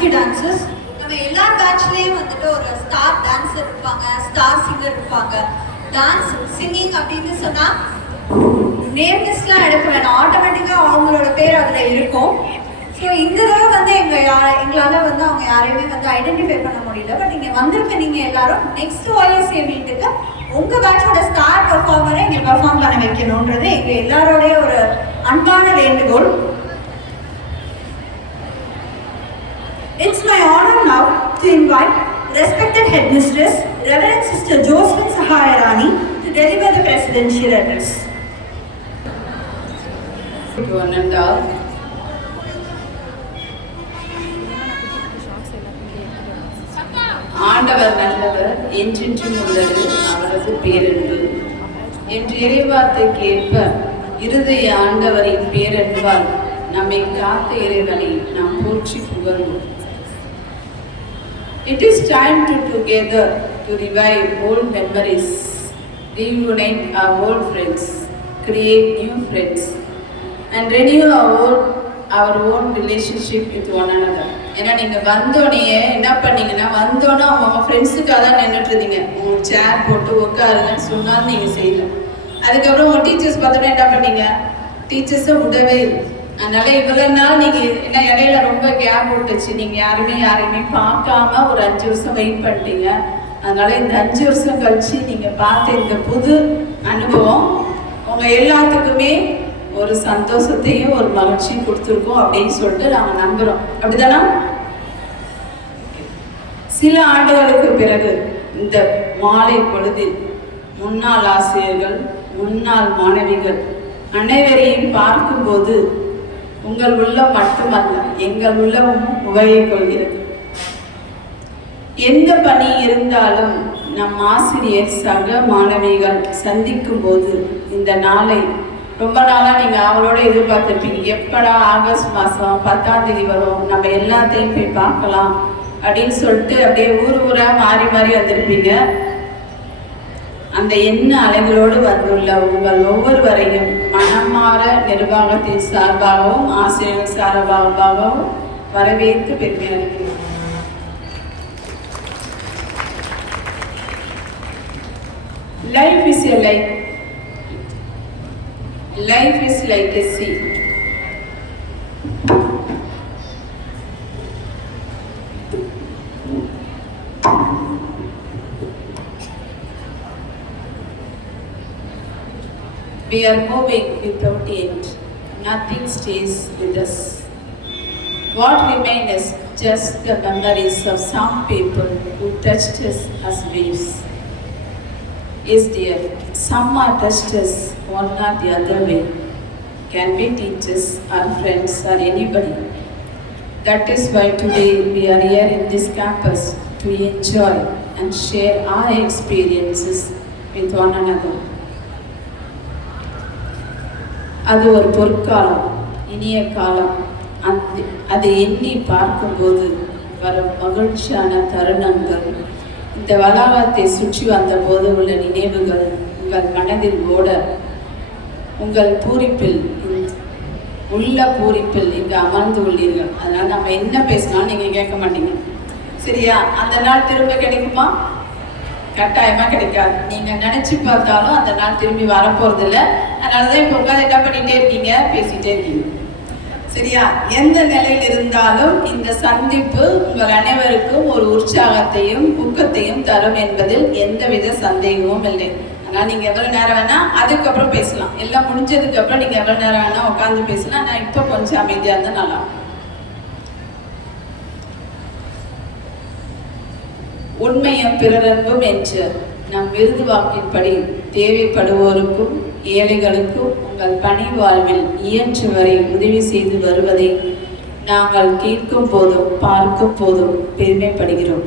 Thank you dancers. நம்ம எல்லா பேட்ச்லேயும் வந்துட்டு ஒரு ஸ்டார் டான்ஸர் இருப்பாங்க, ஸ்டார் சிங்கர் இருப்பாங்க. டான்ஸ் சிங்கிங் அப்படின்னு சொன்னால் நேம் லிஸ்ட்லாம் எடுக்க வேணாம், ஆட்டோமேட்டிக்காக அவங்களோட பேர் அதில் இருக்கும். ஸோ இந்த தடவை வந்து எங்களால் வந்து அவங்க யாரையுமே வந்து ஐடென்டிஃபை பண்ண முடியல. பட் இங்கே வந்திருக்க நீங்கள் எல்லாரும் நெக்ஸ்ட் OSA மீட்டுக்கு உங்கள் பேட்சோட ஸ்டார் பெர்ஃபார்மரை இங்கே பெர்ஃபார்ம் பண்ண வைக்கணுன்றது எங்கள் எல்லாரோடைய ஒரு அன்பான வேண்டுகோள். It's my honor now to invite respected headmistress, Reverend Sister Josephine Sahayarani, to deliver the presidential address. One and all. ஆண்டவர் நல்லவர், என்றென்றும் உள்ளது அவரது பேரன்பு என்று இறைவார்த்தைக்கு ஏற்ப இருதய ஆண்டவரின் பேரன்பால் நம்மை காத்த இறைவனை நாம் போற்றி புகழ்வோம். It is time to together to revive old memories, reunite our old friends, create new friends, and renew our own relationship with one another. ஏன்னா நீங்கள் வந்தோடனே என்ன பண்ணீங்கன்னா, வந்தோன்னே அவங்க ஃப்ரெண்ட்ஸுக்காக தான் நின்றுட்டு இருந்தீங்க. உங்களுக்கு சேர் போட்டு உட்காருங்கன்னு சொன்னாலும் நீங்கள் செய்யல. அதுக்கப்புறம் உங்கள் டீச்சர்ஸ் பார்த்தோன்னா என்ன பண்ணீங்க, டீச்சர்ஸை விடவே இல்லை. அதனால இவ்வளோ நாள் நீங்கள் என்ன இடையில ரொம்ப கேப் விட்டுச்சு, நீங்கள் யாரையுமே பார்க்காம ஒரு 5 வருஷம் வெயிட் பண்ணிட்டீங்க. அதனால இந்த 5 வருஷம் கழிச்சு நீங்கள் பார்த்த இந்த புது அனுபவம் உங்கள் எல்லாத்துக்குமே ஒரு சந்தோஷத்தையும் ஒரு மகிழ்ச்சியும் கொடுத்துருக்கோம் அப்படின்னு சொல்லிட்டு நாங்கள் நம்புகிறோம். அப்படிதானா? சில ஆண்டுகளுக்கு பிறகு இந்த மாலை பொழுதில் முன்னாள் ஆசிரியர்கள், முன்னாள் மாணவிகள் அனைவரையும் பார்க்கும்போது உங்கள் உள்ளம் மட்டுமல்ல, எங்கள் உள்ளமும் உவையை கொள்கிறது. எந்த பணி இருந்தாலும் நம் ஆசிரியர் சக மாணவிகள் சந்திக்கும் போது இந்த நாளை ரொம்ப நாளாக நீங்கள் அவளோட எதிர்பார்த்துருப்பீங்க. எப்படா ஆகஸ்ட் மாதம் 10ஆம் தேதி வரும், நம்ம எல்லாத்தையும் போய் பார்க்கலாம் அப்படின்னு சொல்லிட்டு அப்படியே ஊராக மாறி மாறி வந்திருப்பீங்க. அந்த எண்ண அலைகளோடு வந்துள்ள உங்கள் ஒவ்வொருவரையும் மனமாற நிர்வாகத்தின் சார்பாகவும் ஆசிரியர்கள் சார்பாகவும் வரவேற்று பெருமை அளிக்கிறோம். Life is like a sea. We are moving without end. Nothing stays with us. What remains is just the memories of some people who touched us as waves. Yes, dear, some are touched us one or the other way. Can be teachers, our friends, or anybody. That is why today we are here in this campus to enjoy and share our experiences with one another. அது ஒரு பொற்காலம், இனிய காலம். அதை எண்ணி பார்க்கும்போது வரும் மகிழ்ச்சியான தருணங்கள், இந்த வளாகத்தை சுற்றி வந்த போது உள்ள நினைவுகள் உங்கள் மனதில் ஓட, உங்கள் பூரிப்பில் இங்கு அமர்ந்து உள்ளீர்கள். அதனால் நம்ம என்ன பேசினாலும் நீங்கள் கேட்க மாட்டீங்க, சரியா? அந்த நாள் திரும்ப கிடைக்குமா? கட்டாயமாக கிடைக்காது. நீங்கள் நினச்சி பார்த்தாலும் அந்த நாள் திரும்பி வரப்போகிறதில்ல. அதனால தான் இப்போ உட்காந்து என்ன பண்ணிகிட்டே இருக்கீங்க, பேசிகிட்டே இருக்கீங்க, சரியா? எந்த நிலையில் இருந்தாலும் இந்த சந்திப்பு உங்கள் அனைவருக்கும் ஒரு உற்சாகத்தையும் ஊக்கத்தையும் தரும் என்பதில் எந்தவித சந்தேகமும் இல்லை. அதனால் நீங்கள் எவ்வளோ நேரம் வேணால் அதுக்கப்புறம் பேசலாம். எல்லாம் முடிஞ்சதுக்கப்புறம் நீங்கள் எவ்வளோ நேரம் வேணால் உட்காந்து பேசலாம். நான் இப்போ கொஞ்சம் அமைதியாக இருந்தால் நல்லா. உண்மையும் பிறரன்பும் என்ற நம் விருது வாக்கின்படி தேவைப்படுவோருக்கும் ஏழைகளுக்கும் உங்கள் பணி வாழ்வில் இயன்ற வரை உதவி செய்து வருவதை நாங்கள் கேட்கும் போதும் பார்க்கும் போதும் பெருமைப்படுகிறோம்.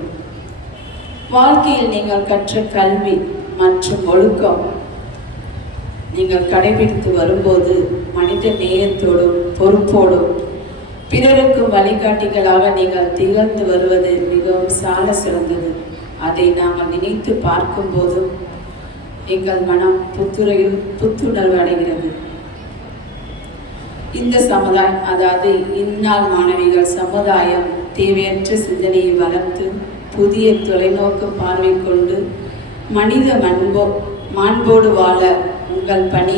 வாழ்க்கையில் நீங்கள் கற்ற கல்வி மற்றும் ஒழுக்கம் நீங்கள் கடைபிடித்து வரும்போது மனித நேயத்தோடும் பொறுப்போடும் பிறருக்கு வழிகாட்டிகளாக நீங்கள் திகழ்ந்து வருவது மிகவும் சால சிறந்தது. அதை நாங்கள் நினைத்து பார்க்கும் போதும் எங்கள் மனம் புத்துணர்வு அடைகிறது. இந்த சமுதாயம், அதாவது இந்நாள் மாணவிகள் சமுதாயம் தேவையற்ற சிந்தனையை வளர்த்து புதிய தொலைநோக்கு பார்வை கொண்டு மனித மாண்போடு வாழ உங்கள் பணி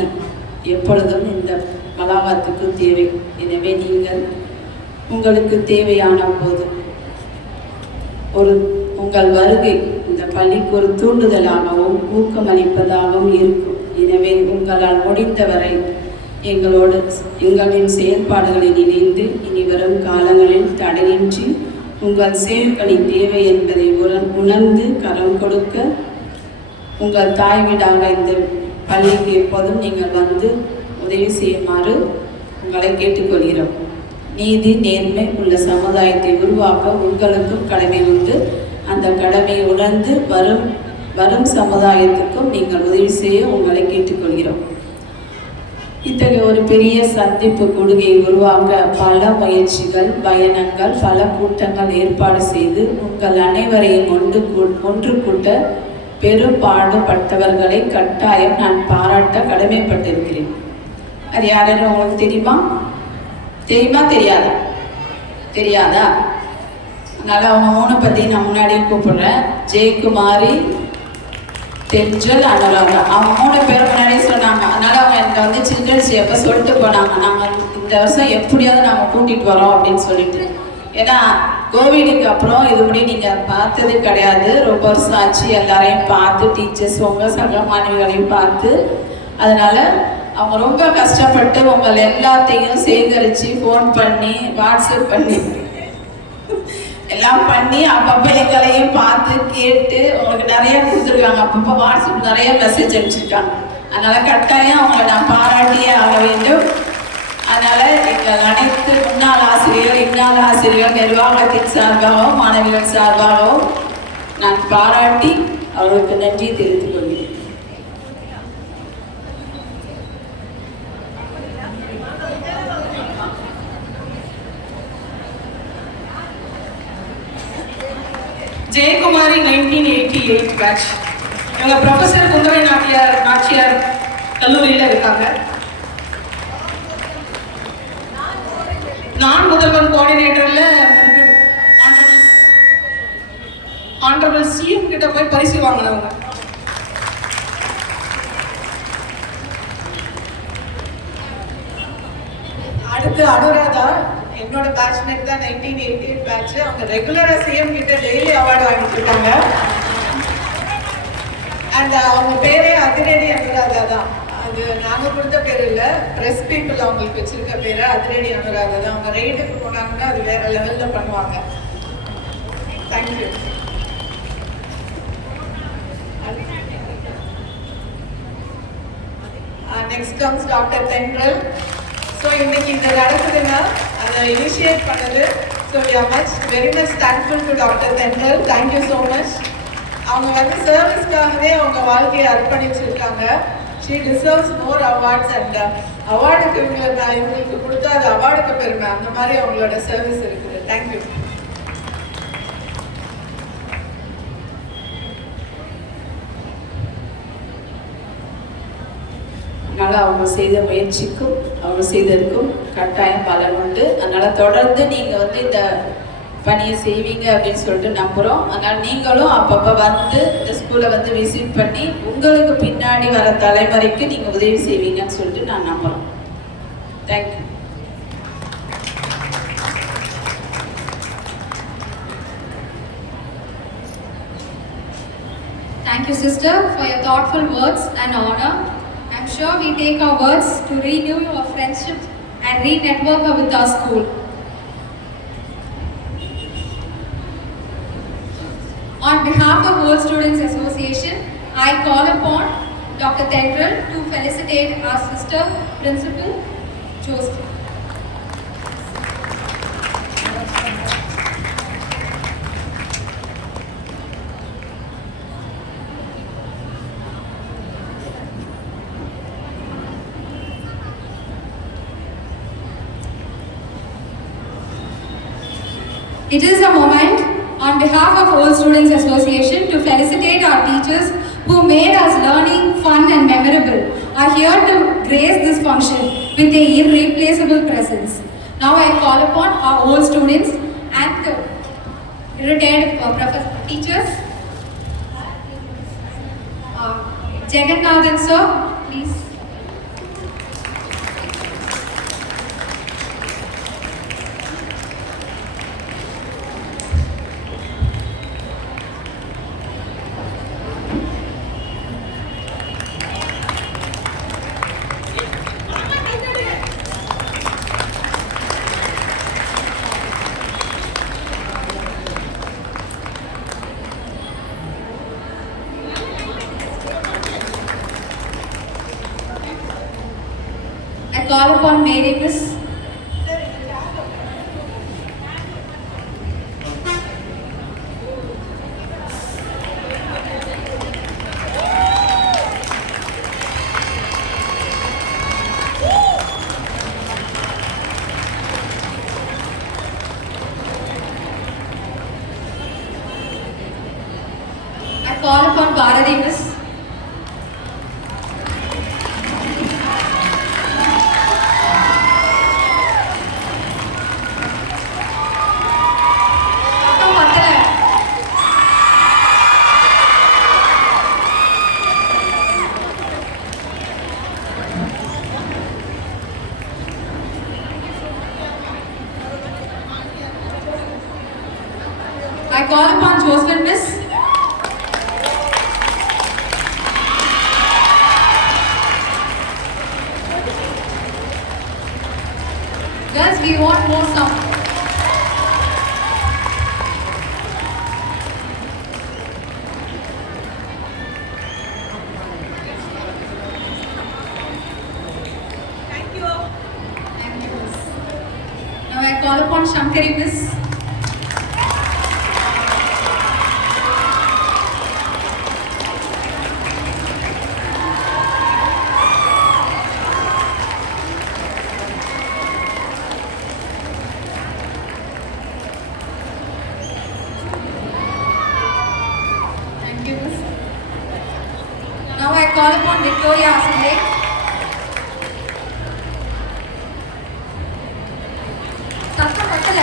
எப்பொழுதும் இந்த வளாகத்துக்கு தேவை. எனவே நீங்கள் உங்களுக்கு தேவையான போது உங்கள் வருகை இந்த பள்ளிக்கு ஒரு தூண்டுதலாகவும் ஊக்கமளிப்பதாகவும் இருக்கும். எனவே உங்களால் முடிந்தவரை எங்களின் செயல்பாடுகளில் இணைந்து இனி வரும் காலங்களில் தடையின்றி உங்கள் சேவைப்பணி தேவை என்பதை உணர்ந்து கரம் கொடுக்க உங்கள் தாய் வீடாக இந்த பள்ளிக்கு எப்போதும் நீங்கள் வந்து உதவி செய்யுமாறு உங்களை கேட்டுக்கொள்கிறோம். நீதி நேர்மை உள்ள சமுதாயத்தை உருவாக்க உங்களுக்கும் கடமை உண்டு. அந்த கடமையை உணர்ந்து வரும் சமுதாயத்துக்கும் நீங்கள் உதவி செய்ய உங்களை கேட்டுக்கொள்கிறோம். இத்தகைய ஒரு பெரிய சந்திப்பு கொடுகையை உருவாக்க பல முயற்சிகள், பயணங்கள், பல கூட்டங்கள் ஏற்பாடு செய்து உங்கள் அனைவரையும் ஒன்று கூட்ட பெரும்பாடுபட்டவர்களை கட்டாயம் நான் பாராட்ட கடமைப்பட்டிருக்கிறேன். அது யாரும் உங்களுக்கு தெரியுமா? தெரியாதா? தெரியாதா? அதனால் அவங்க 3 பற்றி நான் முன்னாடியே கூப்பிடுறேன். ஜெயக்குமாரி, தென்றல், அனுராதா. அவங்க 3 பேரும் முன்னாடியே சொன்னாங்க. அதனால் அவங்க என்கிட்ட வந்து சில்ட்ரன்ஸ் டே அப்போ சொல்லிட்டு போனாங்க, நாங்கள் இந்த வருஷம் எப்படியாவது நாங்கள் கூட்டிகிட்டு வரோம் அப்படின்னு சொல்லிட்டு. ஏன்னா கோவிடுக்கு அப்புறம் இது முடி நீங்கள் பார்த்தது கிடையாது. ரொம்ப வருஷம் ஆச்சு எல்லாரையும் பார்த்து, டீச்சர்ஸ் உங்கள் சக மாணவிகளையும் பார்த்து. அதனால் அவங்க ரொம்ப கஷ்டப்பட்டு உங்கள் எல்லாத்தையும் சேகரித்து ஃபோன் பண்ணி வாட்ஸ்அப் பண்ணி எல்லாம் பண்ணி அப்பப்போ எங்களையும் பார்த்து கேட்டு உங்களுக்கு நிறைய கொடுத்துருக்காங்க. அப்பப்போ வாட்ஸ்அப் நிறைய மெசேஜ் அனுப்பிச்சிருக்காங்க. அதனால் கட்டாயம் அவங்களை நான் பாராட்டியே ஆக வேண்டும். அதனால் எங்கள் அனைத்து முன்னாள் ஆசிரியர்கள், இந்நாள் ஆசிரியர்கள், நிர்வாகத்தின் சார்பாகவும் மாணவிகள் சார்பாகவும் நான் பாராட்டி அவர்களுக்கு நன்றி தெரிவித்துக் கொள்கிறேன். ஜெயக்குமாரி 1988 பேட்ச். எங்கள் ப்ரொஃபஸர் குந்தவை நாச்சியார் கல்லூரியில் இருக்காங்க. நான் முதல்வன் கோஆர்டினேட்டரில் ஆனரபிள் சிஎம் கிட்ட போய் பரிசு வாங்கினவங்க. அடுத்து அனுராதா, என்னோட பேட்ச்மேட் தான், 1988 பேட்ச். அவங்க ரெகுலராக சிஎம் கிட்ட டெய்லி அவார்டு வாங்கிட்டு இருக்காங்க. அண்ட் அவங்க பேரே அதிரடி அனுராதா தான். அது நாங்கள் கொடுத்த பேர் இல்லை, ப்ரெஸ் பீப்புள் அவங்களுக்கு வச்சிருக்க பேர் அதிரடி அனுராதா தான். அவங்க ரெய்டுக்கு போனாங்கன்னா அது வேற லெவலில் பண்ணுவாங்க. Thank you. Next comes doctor Thendral. So இன்னைக்கு இந்த நடக்குதுன்னா அதை இனிஷியேட் பண்ணது. So we are very much thankful to doctor Thendral. Thank you so much. அவங்க வந்து சர்வீஸ்க்காகவே அவங்க வாழ்க்கையை அர்ப்பணிச்சிருக்காங்க. She deserves more awards. And அவார்டுக்கு இவங்களுக்கு கொடுத்தா அது அவார்டுக்கு பெருமை. அந்த மாதிரி அவங்களோட சர்வீஸ் இருக்குது. தேங்க்யூ. அதனால் அவங்க செய்த முயற்சிக்கும் அவங்க செய்ததுக்கும் கட்டாயம் பலன் உண்டு. அதனால் தொடர்ந்து நீங்கள் வந்து இந்த பணியை செய்வீங்க அப்படின்னு சொல்லிட்டு நம்புகிறோம். அதனால் நீங்களும் அப்பப்போ வந்து இந்த ஸ்கூலை வந்து விசிட் பண்ணி உங்களுக்கு பின்னாடி வர தலைமுறைக்கு நீங்கள் உதவி செய்வீங்கன்னு சொல்லிட்டு நான் நம்புகிறோம். Thank you. Thank you, sister, for your thoughtful words and honor. I'm sure we take our words to renew your friendship and re-network with our school. On behalf of World Students Association, I call upon Dr. Tendril to felicitate our sister principal, Joseph. It is a moment on behalf of World Students Association to felicitate our teachers who made us learning fun and memorable, are here to grace this function with their irreplaceable presence. Now I call upon our old students and the retired professor, teachers. Jagannathan sir, please. I call upon Mary Miss. I call upon Bharati Miss. பக்கம் பத்தல. I call upon Josephine Miss. Girls, we want more song. Thank you. Thank you, Miss. Now I call upon Shankari Miss. Thank you, Miss. Now I call upon Victoria Asinde. சத்தம் பத்தல.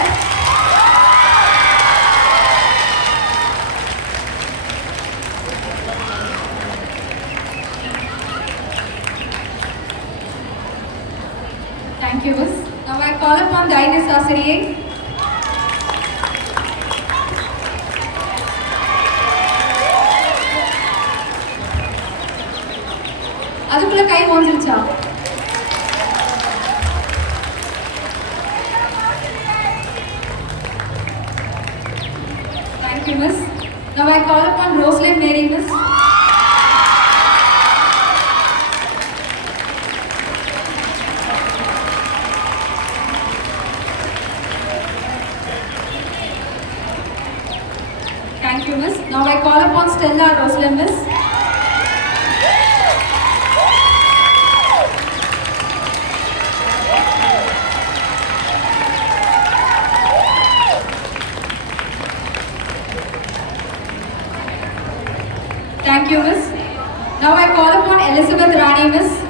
Thank you, Miss. Now I call upon Dainis Asiriye. அதுக்குள்ள கை ஓஞ்சிருச்சா? Thank you, Miss. Now I call upon Roslyn Mary Miss. Thank you, Miss. Now I call upon Stella Roslyn Miss. Thank you, Miss. Now I call upon Elizabeth Rani Miss.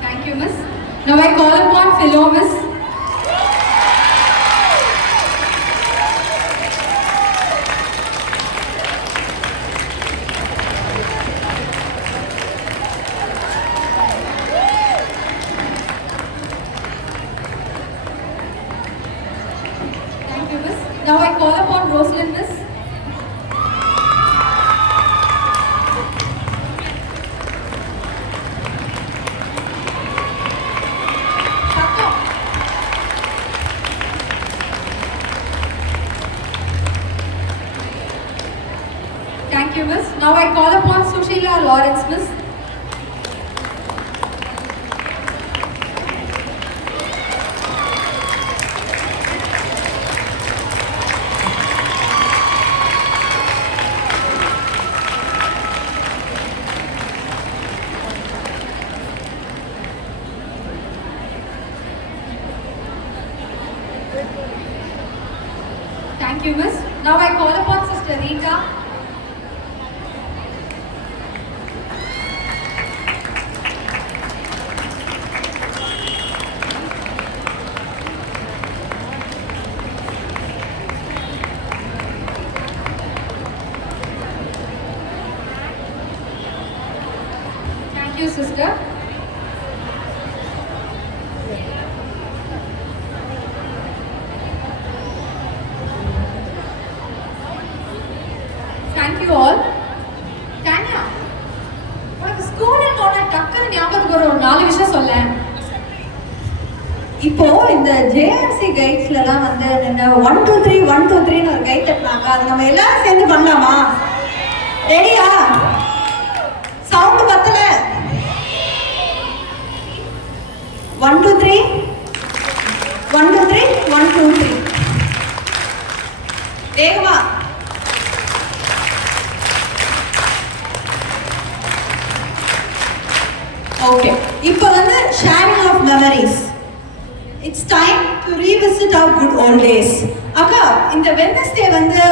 Thank you, Miss. Now I call upon Philo Miss. Thank you, Miss. Now I call upon Roslyn Miss. சத்தம். Thank you, Miss. Now I call upon Sushila Lawrence Miss. Thank you, Miss. Now I call upon Sister Rita. Thank you, sister. Thank you all. Tanya, உனக்கு ஸ்கூலில் போன டக்குன்னு ஞாபகத்துக்கு ஒரு 4 விஷயம் சொல்லேன். இப்போ இந்த ஜேஆர்சி கைட்ஸ்லலாம் வந்து என்ன 1 2 3 1 2 3ன்னு ஒரு கைட் தட்டாங்க. அது நம்ம எல்லாரும் சேர்ந்து பண்ணலாமா? ரெடியா? சவுண்ட் பத்தல. 1 2 3 1 2 3 1 2 3 வேகமா. ஓகே, இப்போ வந்து sharing of memories. It's time to revisit our good old days. அக்கா, இந்த வெட்னஸ்டே வந்து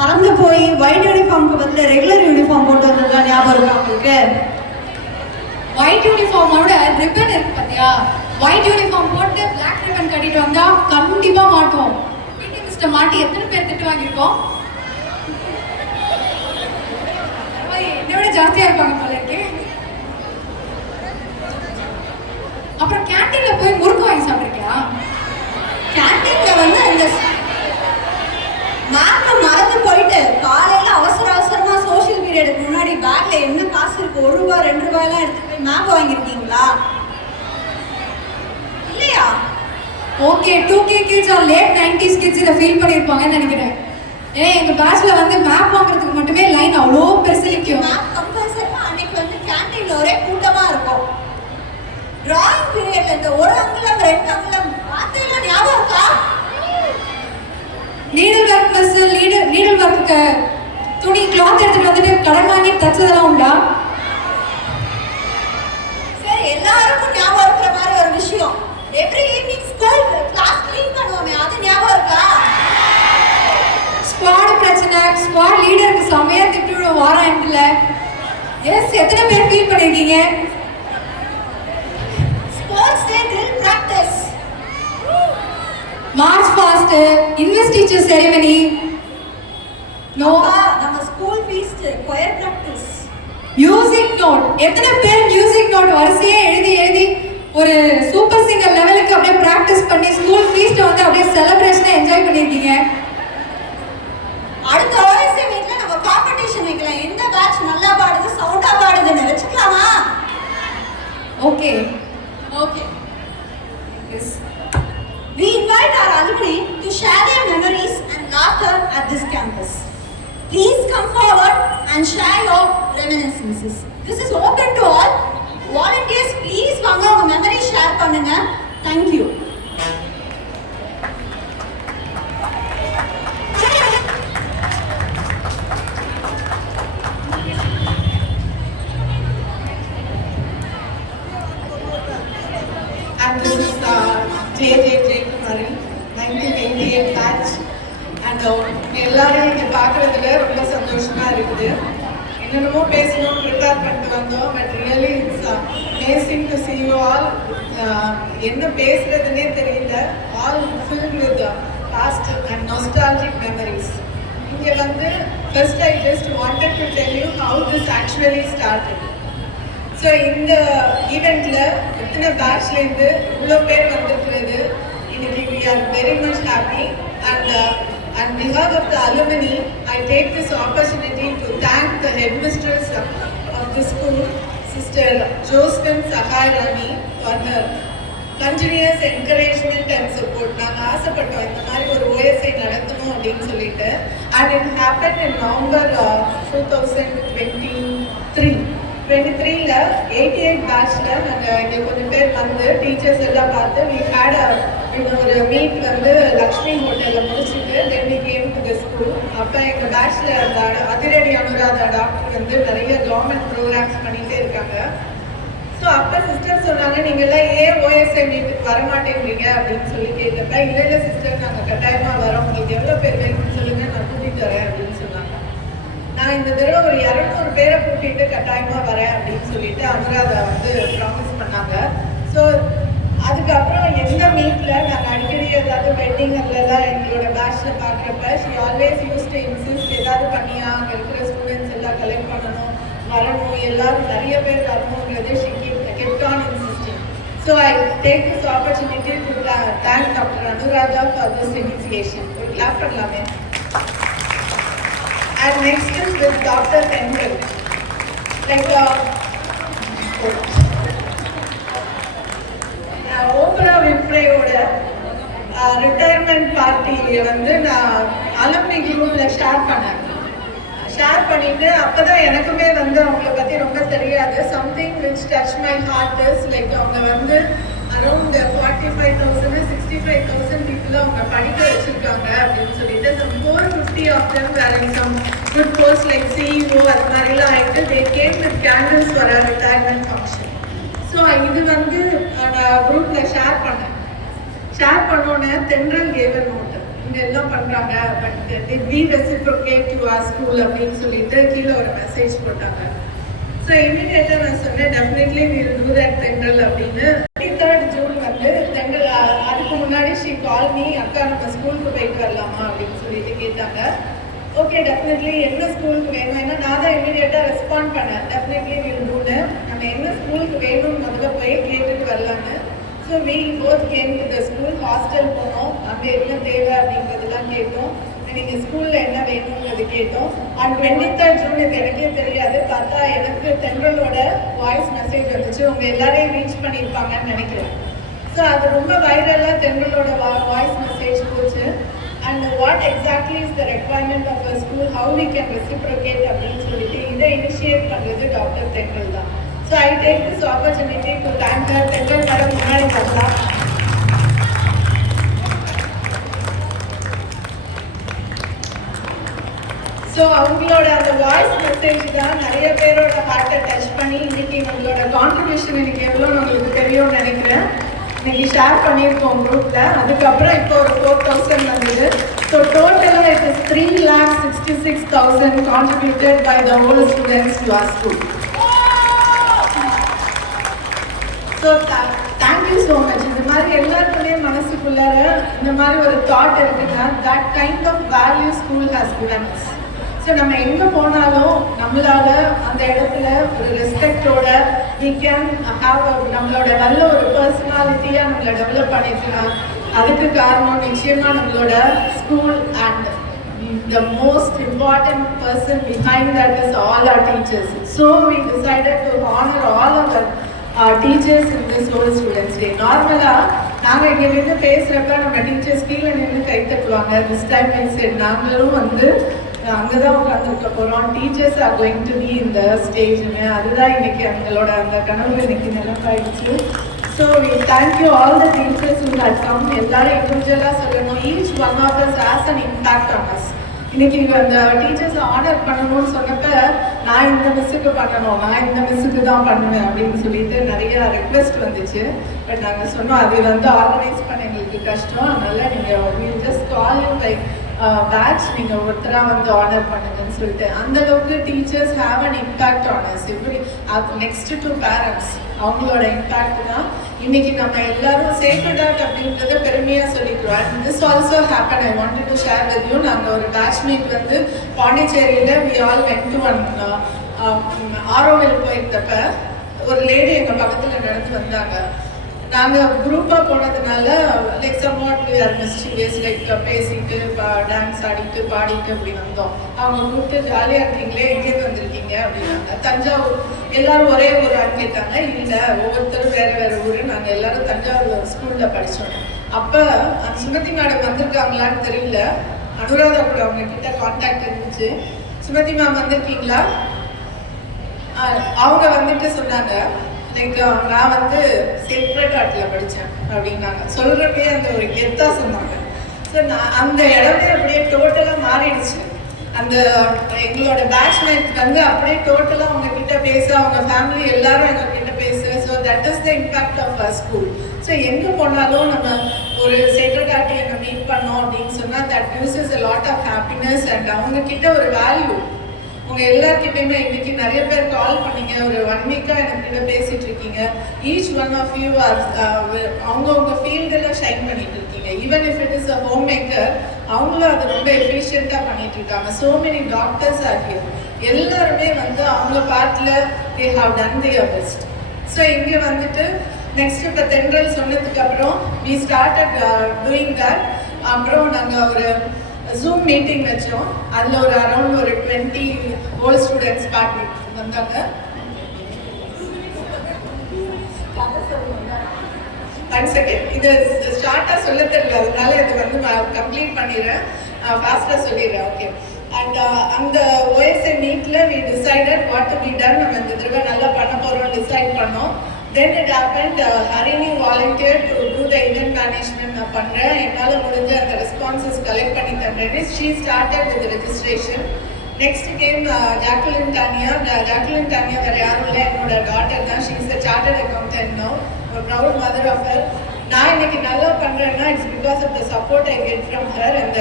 மறந்து போய் ஒயிட் யூனிஃபார்முக்கு பதில் ரெகுலர் யூனிஃபார்ம் போட்டு வந்ததுலாம் ஞாபகம் இருக்கா உங்களுக்கு? ஒயிட் யூனிஃபார்மோட ரிப்பன் இருக்கு பாத்தியா? ஒயிட் யூனிஃபார்ம் போட்டு பிளாக் ரிப்பன் கட்டிட்டு வந்தா கண்டிப்பா மாட்டோம். பிடி மிஸ்டர் மாட்டி எத்தனை பேர் திட்டு வாங்கியிருக்கோம்? என்னை விட ஜாஸ்தியா இருப்பாங்க போல இருக்கு. அப்புறம் கேண்டீன்ல போய் முறுக்கு வாங்கி சாப்பிட்டிருக்கியா? கேண்டீன்ல வந்து இந்த மேம் மறந்து போயிட்டு காலையில அவசர அவசரமா சோஷியல் பீரியடுக்கு முன்னாடி பேக்ல என்ன காசு இருக்கு, 1 ரூபா 2 ரூபாயெல்லாம் எடுத்து போய் மேப் வாங்கியிருக்கீங்களா? இல்லையா? Okay, 2K kids or late 90s kids இதை ஃபீல் பண்ணியிருப்பாங்கன்னு நினைக்கிறேன். எங்க பேட்ச்ல வந்து மேப் வாங்குறதுக்கு மட்டுமே லைன் அவ்வளோ பெருசு நிற்கும். மேப் கம்பல்சரியா அன்னைக்கு வந்து கேண்டீன்ல ஒரே கூட்டமா இருக்கும். டிராயிங் பீரியட்ல இந்த ஒரு அங்குலம் 2 அங்குலம் வார்த்தையெல்லாம் ஞாபகம் இருக்கா? நீடல் ஒர்க் ப்ளஸ் நீடல் ஒர்க்கு துணி கிளாத் எடுத்துட்டு வந்துட்டு கடன் வாங்கி தச்சதெல்லாம் உண்டா? சரி, எல்லாருக்கும் ஞாபகம் இருக்கிற மாதிரி ஒரு விஷயம், every evening school class clean பண்ணுவோமே, அது ஞாபகம் இருக்கா? ஸ்குவாட் பிரச்சனை, ஸ்குவாட் லீடருக்கு செமையா திட்டு வாரம் எண்ட்ல. எஸ், எத்தனை பேர் ஃபீல் பண்ணிருக்கீங்க? Sports day drill practice, march past, invest teacher ceremony. No, நம்ம school feast, choir practice, music note. எத்தனை பேர் மியூசிக் நோட் வரிசையா எழுதி எழுதி ஒரு சூப்பர் சிங்கர் லெவலுக்கு அப்படியே பிராக்டிஸ் பண்ணி ஸ்கூல் ஃபீஸ்ட்டை வந்து அப்படியே செலிப்ரேஷனா என்ஜாய் பண்ணிருக்கீங்க? அடுத்த ஓஎஸ்சி மீட்ல நம்ம காம்படிஷன் வைக்கலாம். எந்த பேட்ச் நல்லா பாடுது, சவுண்டா பாடுதுன்னு வச்சுக்கலாமா? Okay. Okay. Yes. We invite our alumni to share their memories and laughter at this campus. Please come forward and share your reminiscences. This is open to all. Volunteers, please வாங்க உங்க memory share பண்ணுங்க. Thank you. And this is JJ Kumari, 1988 batch. And எல்லாரும் இங்கே பார்க்குறதுல ரொம்ப சந்தோஷமா இருக்குது. என்னென்னமோ பேசணும் ப்ரிப்பேர் பண்ணிட்டு வந்தோம். But really it's amazing to see you all. என்ன பேசுறதுன்னே தெரியல. All filled with past and nostalgic memories. இங்கே வந்து first I just wanted to tell you how this actually started. So இந்த ஈவெண்ட்டில் எத்தனை பேட்ச்லேருந்து இவ்வளோ பேர் வந்திருக்கிறது இன்னைக்கு we are very much happy. And on behalf of the alumni, I take this opportunity to thank the headmistress of the school, Sister Josephine Sahai Rani, for her continuous encouragement and support. நாங்கள் ஆசைப்பட்டோம் இந்த மாதிரி ஒரு OSI நடத்தணும் அப்படின்னு சொல்லிட்டு. And it happened in November 2023ல 88 பேட்ச்ல நாங்கள் இங்கே கொஞ்சம் பேர் வந்து டீச்சர்ஸ் எல்லாம் பார்த்து we had ஒரு மீட் வந்து லக்ஷ்மி ஹோட்டலில் முடிச்சுட்டு then we came to the school. அப்போ எங்கள் பேட்ச்ல அதிரடி அனுராதா டாக்டர் வந்து நிறைய கவர்மெண்ட் ப்ரோக்ராம்ஸ் பண்ணிகிட்டே இருக்காங்க. ஸோ ஸோ அப்போ சிஸ்டர் சொன்னாங்க, நீங்கள்லாம் ஏன் ஓஎஸ்ஐ மீட்டுக்கு வர மாட்டேங்கிறீங்க அப்படின்னு சொல்லி கேட்டப்ப, இல்லை சிஸ்டர் நாங்கள் கட்டாயமாக வரோம், உங்களுக்கு எவ்வளோ பேர் வேணும்னு சொல்லுங்கள், நான் கூட்டிகிட்டு வரேன் அப்படின்னு சொன்னாங்க. நான் இந்த தடவை ஒரு 200 பேரை கூட்டிகிட்டு கட்டாயமாக வரேன் அப்படின்னு சொல்லிட்டு அனுராதா வந்து ப்ராமிஸ் பண்ணாங்க. ஸோ அதுக்கப்புறம் எந்த மீட்டில் நாங்கள் அடிக்கடி ஏதாவது வெட்டிங் அதுலலாம் எங்களோட பேட்சில் பார்க்குறப்ப she always use to insist, ஏதாவது பண்ணியா அங்கே இருக்கிற ஸ்டூடெண்ட்ஸ் எல்லாம் கலெக்ட் பண்ணணும், வரணும், எல்லாரும் நிறைய பேர் வரணுங்கிறது she kept on insisting. So I take this opportunity to thank Dr. Anuradha for this initiation. ஒரு clap பண்ணலாமே. And next is with Dr. Tendral. Like Oprah Winfrey-ஓட ரிட்டையர்மெண்ட் பார்ட்டியை வந்து நான் அலுமினி குரூப்பில் ஷேர் பண்ணிட்டு அப்போதான் எனக்குமே வந்து அவங்கள பற்றி ரொம்ப தெரியாது. Something which touch my heart is like அவங்க வந்து அரௌண்ட் 45,000 65,000 பீப்புளை அவங்க படிக்க வச்சுருக்காங்க அப்படின்னு சொல்லிட்டு some 450 of them were in some good posts like CEO அது மாதிரிலாம் ஆகிட்டு they came with candles for a retirement function. So இது வந்து நான் குரூப்பில் ஷேர் பண்ணோன்னே தென்றல் கேவ் a note. இங்கே எல்லாம் பண்ணுறாங்க but we reciprocate to our school அப்படின்னு சொல்லிட்டு கீழே ஒரு மெசேஜ் போட்டாங்க. ஸோ இமீடியட்டாக நான் சொன்னேன், definitely we will do that Thendral அப்படின்னு. 23rd ஜூன் வந்து தென்றல், அதுக்கு முன்னாடி ஷீ கால் மீ, அக்கா நம்ம ஸ்கூலுக்கு போயிட்டு வரலாமா அப்படின்னு சொல்லிட்டு கேட்டாங்க. ஓகே டெஃபினெட்லி என்ன ஸ்கூலுக்கு வேணும், ஏன்னா நான் தான் இமீடியட்டாக ரெஸ்பாண்ட் பண்ணேன், டெஃபினெட்லி வில் டூன்னு. நம்ம என்ன ஸ்கூலுக்கு வேணும்னு முதல்ல போய் கேட்டுட்டு வரலான்னு. So we both came to the school, hostel போனோம், அங்கே என்ன தேவை அப்படிங்கிறதுலாம் கேட்டோம், நீங்கள் ஸ்கூலில் என்ன வேணுங்கிறது கேட்டோம். அண்ட் 23rd ஜூன் இது எனக்கே தெரியாது, பார்த்தா எனக்கு தென்றலோட வாய்ஸ் மெசேஜ் வந்துச்சு, உங்கள் எல்லாரையும் ரீச் பண்ணியிருப்பாங்கன்னு நினைக்கிறேன். ஸோ அது ரொம்ப வைரலாக தென்றலோட வாய்ஸ் மெசேஜ் போச்சு. And what exactly is the requirement of a school, how we can reciprocate அப்படின்னு சொல்லிட்டு இதை இனிஷியேட் பண்ணுறது டாக்டர் தென்றல் தான். So I take this opportunity to thank her. Tendral madam முன்னாடி வரலாம். ஸோ அவங்களோட அந்த வாய்ஸ் மெசேஜ் தான் நிறைய பேரோட ஹார்ட்டை டச் பண்ணி இன்னைக்கு நம்மளோட கான்ட்ரிபியூஷன் இன்னைக்கு எவ்வளோ நம்மளுக்கு தெரியும்னு நினைக்கிறேன். இன்னைக்கு ஷேர் பண்ணியிருக்கோம் குரூப்பில். அதுக்கப்புறம் இப்போ ஒரு 4,000 வந்தது. ஸோ டோட்டலாக it is 3,66,000 contributed by the whole students to our school. So thank you so much. இந்த மாதிரி எல்லாருக்குமே மனசுக்குள்ளார இந்த மாதிரி ஒரு தாட் இருக்குன்னா that kind of value school has given us. So நம்ம எங்கே போனாலும் நம்மளால அந்த இடத்துல ஒரு ரெஸ்பெக்டோட we can have நம்மளோட நல்ல ஒரு பர்சனாலிட்டியாக நம்மளை டெவலப் பண்ணிக்கலாம். அதுக்கு காரணம் நிச்சயமாக நம்மளோட school and the most important person behind that is all our teachers. So we decided to honor all our teachers in this whole Students' Day. நார்மலாக நாங்கள் இங்கேருந்து பேசுகிறப்ப நம்ம டீச்சர்ஸ் கீழே நின்று கை தட்டுவாங்க. திஸ் டைம் ஐ செட் நாங்களும் வந்து அங்கே தான் உட்காந்துருக்க போகிறோம், teachers are going to be இந்த ஸ்டேஜ்னு. அதுதான் இன்னைக்கு எங்களோட அந்த கனவு இன்னைக்கு நினைப்பாயிடுச்சு. So we thank you all the teachers who had come. எல்லாரும் இண்டிவிஜுவலாக சொல்லணும், each one of us has an impact on us. இன்னைக்கு அந்த டீச்சர்ஸை ஆனர் பண்ணணும்னு சொன்னப்ப நான் இந்த மிஸ்ஸுக்கு பண்ணணும், நான் இந்த மிஸ்ஸுக்கு தான் பண்ணுவேன் அப்படின்னு சொல்லிட்டு நிறைய ரெக்வெஸ்ட் வந்துச்சு. பட் நாங்கள் சொன்னோம் அது வந்து ஆர்கனைஸ் பண்ண எங்களுக்கு கஷ்டம், அதனால நீங்கள் just call you like batch, நீங்கள் ஒருத்தராக வந்து ஆனர் பண்ணுங்கன்னு சொல்லிட்டு. அந்தளவுக்கு teachers have an impact on us. எப்படி அது நெக்ஸ்ட் டு பேரண்ட்ஸ் அவங்களோட இம்பேக்ட் தான் இன்னைக்கு நம்ம எல்லாரும் சேஃப்டாக் அப்படின்றத பெருமையாக சொல்லிக்கிறோம். And this also happen, I wanted to share with you. நாங்கள் ஒரு பேட்ச்மேட் வந்து பாண்டிச்சேரியில் we all went to one Auroville போயிருந்தப்ப ஒரு லேடி எங்கள் பக்கத்தில் நடந்து வந்தாங்க. நாங்கள் குரூப்பாக போனதுனால like somewhat we are mischievous, like பேசிட்டு டான்ஸ் ஆடிட்டு பாடிட்டு அப்படி வந்தோம். அவங்க கூப்பிட்டு ஜாலியாக இருக்கீங்களே, எங்கேருந்து வந்திருக்கீங்க அப்படின்னாங்க. தஞ்சாவூர். எல்லாரும் ஒரே ஊரான்னு கேட்டாங்க. இல்லை, ஒவ்வொருத்தரும் வேறு வேறு ஊர், நாங்கள் எல்லாரும் தஞ்சாவூர் ஸ்கூலில் படித்தோம். அப்போ அந்த சுமதி மேடம் வந்திருக்காங்களான்னு தெரியல, அனுராதா கூட அவங்க கிட்ட கான்டாக்ட் இருந்துச்சு. சுமதி மேம் வந்திருக்கீங்களா? அவங்க வந்துட்டு சொன்னாங்க லைக் நான் வந்து சேக்ரட் ஹார்ட்டில் படித்தேன் அப்படின்னாங்க. சொல்கிறப்பே அந்த ஒரு கெத்தாக சொன்னாங்க. ஸோ நான் அந்த இடமே அப்படியே டோட்டலாக மாறிடுச்சு. அந்த எங்களோட பேட்ச்மேட் வந்து அப்படியே டோட்டலாக அவங்க கிட்ட பேச, அவங்க ஃபேமிலி எல்லாரும் எங்ககிட்ட பேச. So that is the impact of our school. So எங்கே போனாலும் நம்ம ஒரு செக்ரட்டரியை மீட் பண்ணோம் அப்படின்னு சொன்னால் that gives a lot of happiness and அவங்க கிட்ட ஒரு வேல்யூ. உங்க எல்லாருக்கிட்டையுமே இன்னைக்கு நிறைய பேர் கால் பண்ணீங்க, ஒரு 1 வீக்கா எனக்கு பேசிட்டு இருக்கீங்க. ஈச் ஒன் ஆஃப் யூ அவங்கவுங்க ஃபீல்டில் ஷைன் பண்ணிட்டு இருக்கீங்க. Even if it is a home maker, அவங்களும் அதை ரொம்ப எஃபிஷியண்டாக பண்ணிட்டு இருக்காங்க. So many doctors are here. எல்லாருமே வந்து அவங்க பார்ட்டில் they have done their best. So இங்கே வந்துட்டு நெக்ஸ்ட் இப்போ தென்றல் சொன்னதுக்கு அப்புறம் வி ஸ்டார்டட் டூயிங் தட். அப்புறம் நாங்கள் ஒரு ஜூம் மீட்டிங் வச்சோம். அதில் ஒரு அரௌண்ட் ஒரு 20 ஓல்ட் ஸ்டூடெண்ட்ஸ் பார்ட்டி வந்தாங்க. ஒன் செகண்ட், இது ஷார்ட்டாக சொல்ல தெரியல, அதனால இது வந்து கம்ப்ளீட் பண்ணிடுறேன், ஃபாஸ்ட்டாக சொல்லிடுறேன். ஓகே. அண்ட் அந்த ஓஎஸ்ஏ மீட்டில் we decided what to be done. நம்ம இந்த தடவை நல்லா பண்ண போகிறோம் டிசைட் பண்ணோம். Then it happened, Harini volunteer to do the event management நான் பண்ணுறேன், என்னால் முடிஞ்ச அந்த ரெஸ்பான்சஸ் கலெக்ட் பண்ணி தந்தேன். She started with registration. Next came Jacqueline Tania. Jacqueline Tania வேறு யாரும் இல்லை, என்னோட டாட்டர் தான். She is a chartered accountant no, proud mother of her. நான் இன்னைக்கு நல்லா பண்ணுறேன்னா it's because of the support I get from her. அந்த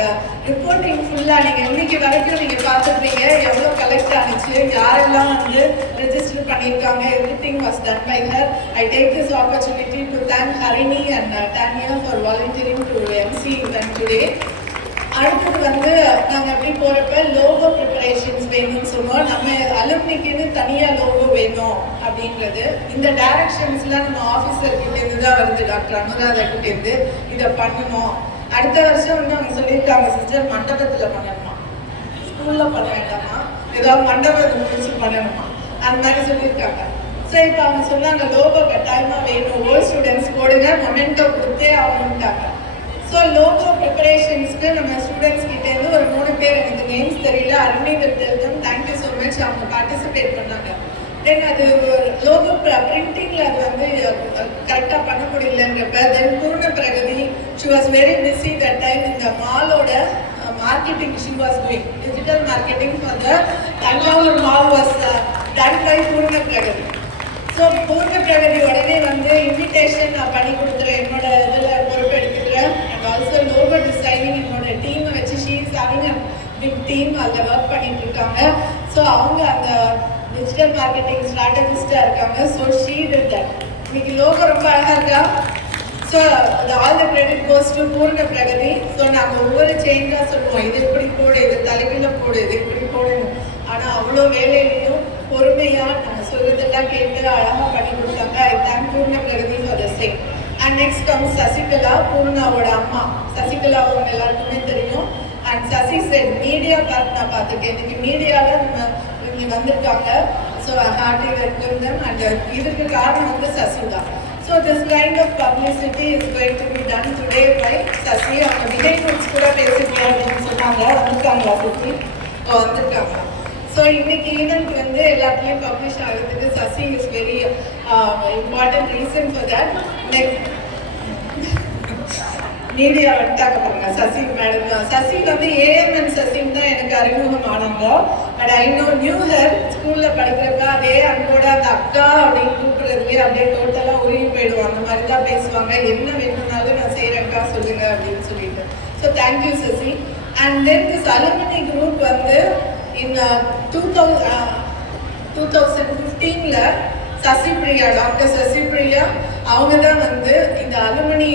ரிப்போர்ட்டிங் ஃபுல்லாக நீங்கள் இன்னைக்கு வரைக்கும் நீங்கள் பார்த்துருப்பீங்க எவ்வளோ கலெக்ட் ஆனிச்சு, யாரெல்லாம் வந்து ரெஜிஸ்டர் பண்ணியிருக்காங்க. Everything was done by her. I take this opportunity to thank Harini and Tania for volunteering to MC event today. அடுத்தது வந்து நாங்கள் எப்படி போகிறப்ப லோகோ ப்ரிப்பரேஷன்ஸ் வேணும்னு சொல்லுவோம். நம்ம அலுமினிக்குன்னு தனியாக லோகோ வேணும் அப்படின்றது. இந்த டைரக்ஷன்ஸ்லாம் நம்ம ஆஃபீஸர்கிட்டேருந்து தான் வருது, டாக்டர் அனுராதாக்கிட்டேருந்து. இதை பண்ணணும். அடுத்த வருஷம் வந்து அவங்க சொல்லியிருக்காங்க, சிஸ்டர் மண்டபத்தில் பண்ணணுமா, ஸ்கூலில் பண்ண வேண்டாமா, ஏதாவது மண்டபத்தை முடிச்சு பண்ணணுமா, அந்த மாதிரி சொல்லியிருக்காங்க. ஸோ இப்போ அவங்க சொன்னாங்க லோகோ கட்டாயமாக வேணும், ஓல்ட் ஸ்டூடெண்ட்ஸ் போடுங்க, மொமெண்டோ கொடுத்தே ஆகணுன்ட்டாங்க. ஸோ லோகோ ப்ரிப்பரேஷன்ஸ்க்கு நம்ம ஸ்டூடெண்ட்ஸ் கிட்டேருந்து ஒரு 3 பேர், எனக்கு நேம்ஸ் தெரியல, அருணி விருத்தம், தேங்க்யூ ஸோ மச், அவங்க பார்ட்டிசிபேட் பண்ணாங்க. தென் அது லோகோ பிரிண்டிங்கில் அது வந்து கரெக்டாக பண்ண முடியலன்றப்ப then Poorna Pragathi, she was very busy that time. இந்த மாலோட marketing she was doing, digital marketing for the Thanjavur mall was done by Poorna Pragathi. So பூர்ண பிரகதி உடனே வந்து இன்விடேஷன் நான் பண்ணி கொடுத்துறேன், என்னோட இதில் பொறுப்பு எடுத்துக்கிறேன். அண்ட் ஆல்சோ லோகோ டிசைனிங் என்னோட டீமை வச்சு she is having a big team, அதில் ஒர்க் பண்ணிட்டு இருக்காங்க. ஸோ அவங்க அந்த டிஜிட்டல் மார்க்கெட்டிங் ஸ்ட்ராட்டஜிஸ்டாக இருக்காங்க. So she did that. இன்னைக்கு லோகோ ரொம்ப அழகாக இருக்கா. So all the credit goes to Poorna Pragathi. So நாங்கள் ஒவ்வொரு சேஞ்சாக சொல்லுவோம், இது இப்படி போடு, இது தலைகீழ போடு, இது இப்படி போடணும். ஆனால் அவ்வளோ வேலையிலையும் பொறுமையாக நம்ம சொல்றதெல்லாம் கேட்டு அழகாக பண்ணி கொடுத்தாங்க. I thank Poorna Pragathi for the same. And next comes Sasikala, பூர்ணாவோட அம்மா. சசிகலா அவங்க எல்லாருக்குமே தெரியும். And Sasi said media part நான் பார்த்துருக்கேன். இன்னைக்கு மீடியாவில் நம்ம இங்கே வந்திருக்காங்க. So hearty welcome them. And இதுக்கு காரணம் வந்து சசி தான். So this kind of publicity is going to be done today by Sasi. அவங்க விஜய் நோட்ஸ் கூட பேசிக்கலாம் அப்படின்னு சொன்னாங்க, வந்திருக்காங்களா சசி? வந்திருக்காங்க. ஸோ இன்னைக்கு ஈவெண்ட் வந்து எல்லாத்துலேயும் பப்ளிஷ் ஆகிறதுக்கு Sasi is very important reason for that. Next media வந்துட்டாங்க பாருங்க, சசி மேடம் தான். சசி வந்து ஏஎம்என் சசின்னு தான் எனக்கு அறிமுகம் ஆனாங்க. பட் ஐ நியூ ஹர் ஸ்கூலில் படிக்கிறப்ப அதே அன்போட அந்த அக்கா அப்படின்னு கூப்பிடுறதுலேயே அப்படியே டோட்டலாக உருகி போயிடுவோம். அந்த மாதிரி தான் பேசுவாங்க. என்ன வேணும்னாலும் நான் செய்கிறேன்க்கா சொல்லுங்க அப்படின்னு சொல்லிட்டு. So thank you Sasi. And then this alumni group வந்து in 2015ல சசிபிரியா, டாக்டர் சசிபிரியா அவங்க தான் வந்து இந்த அலுமினி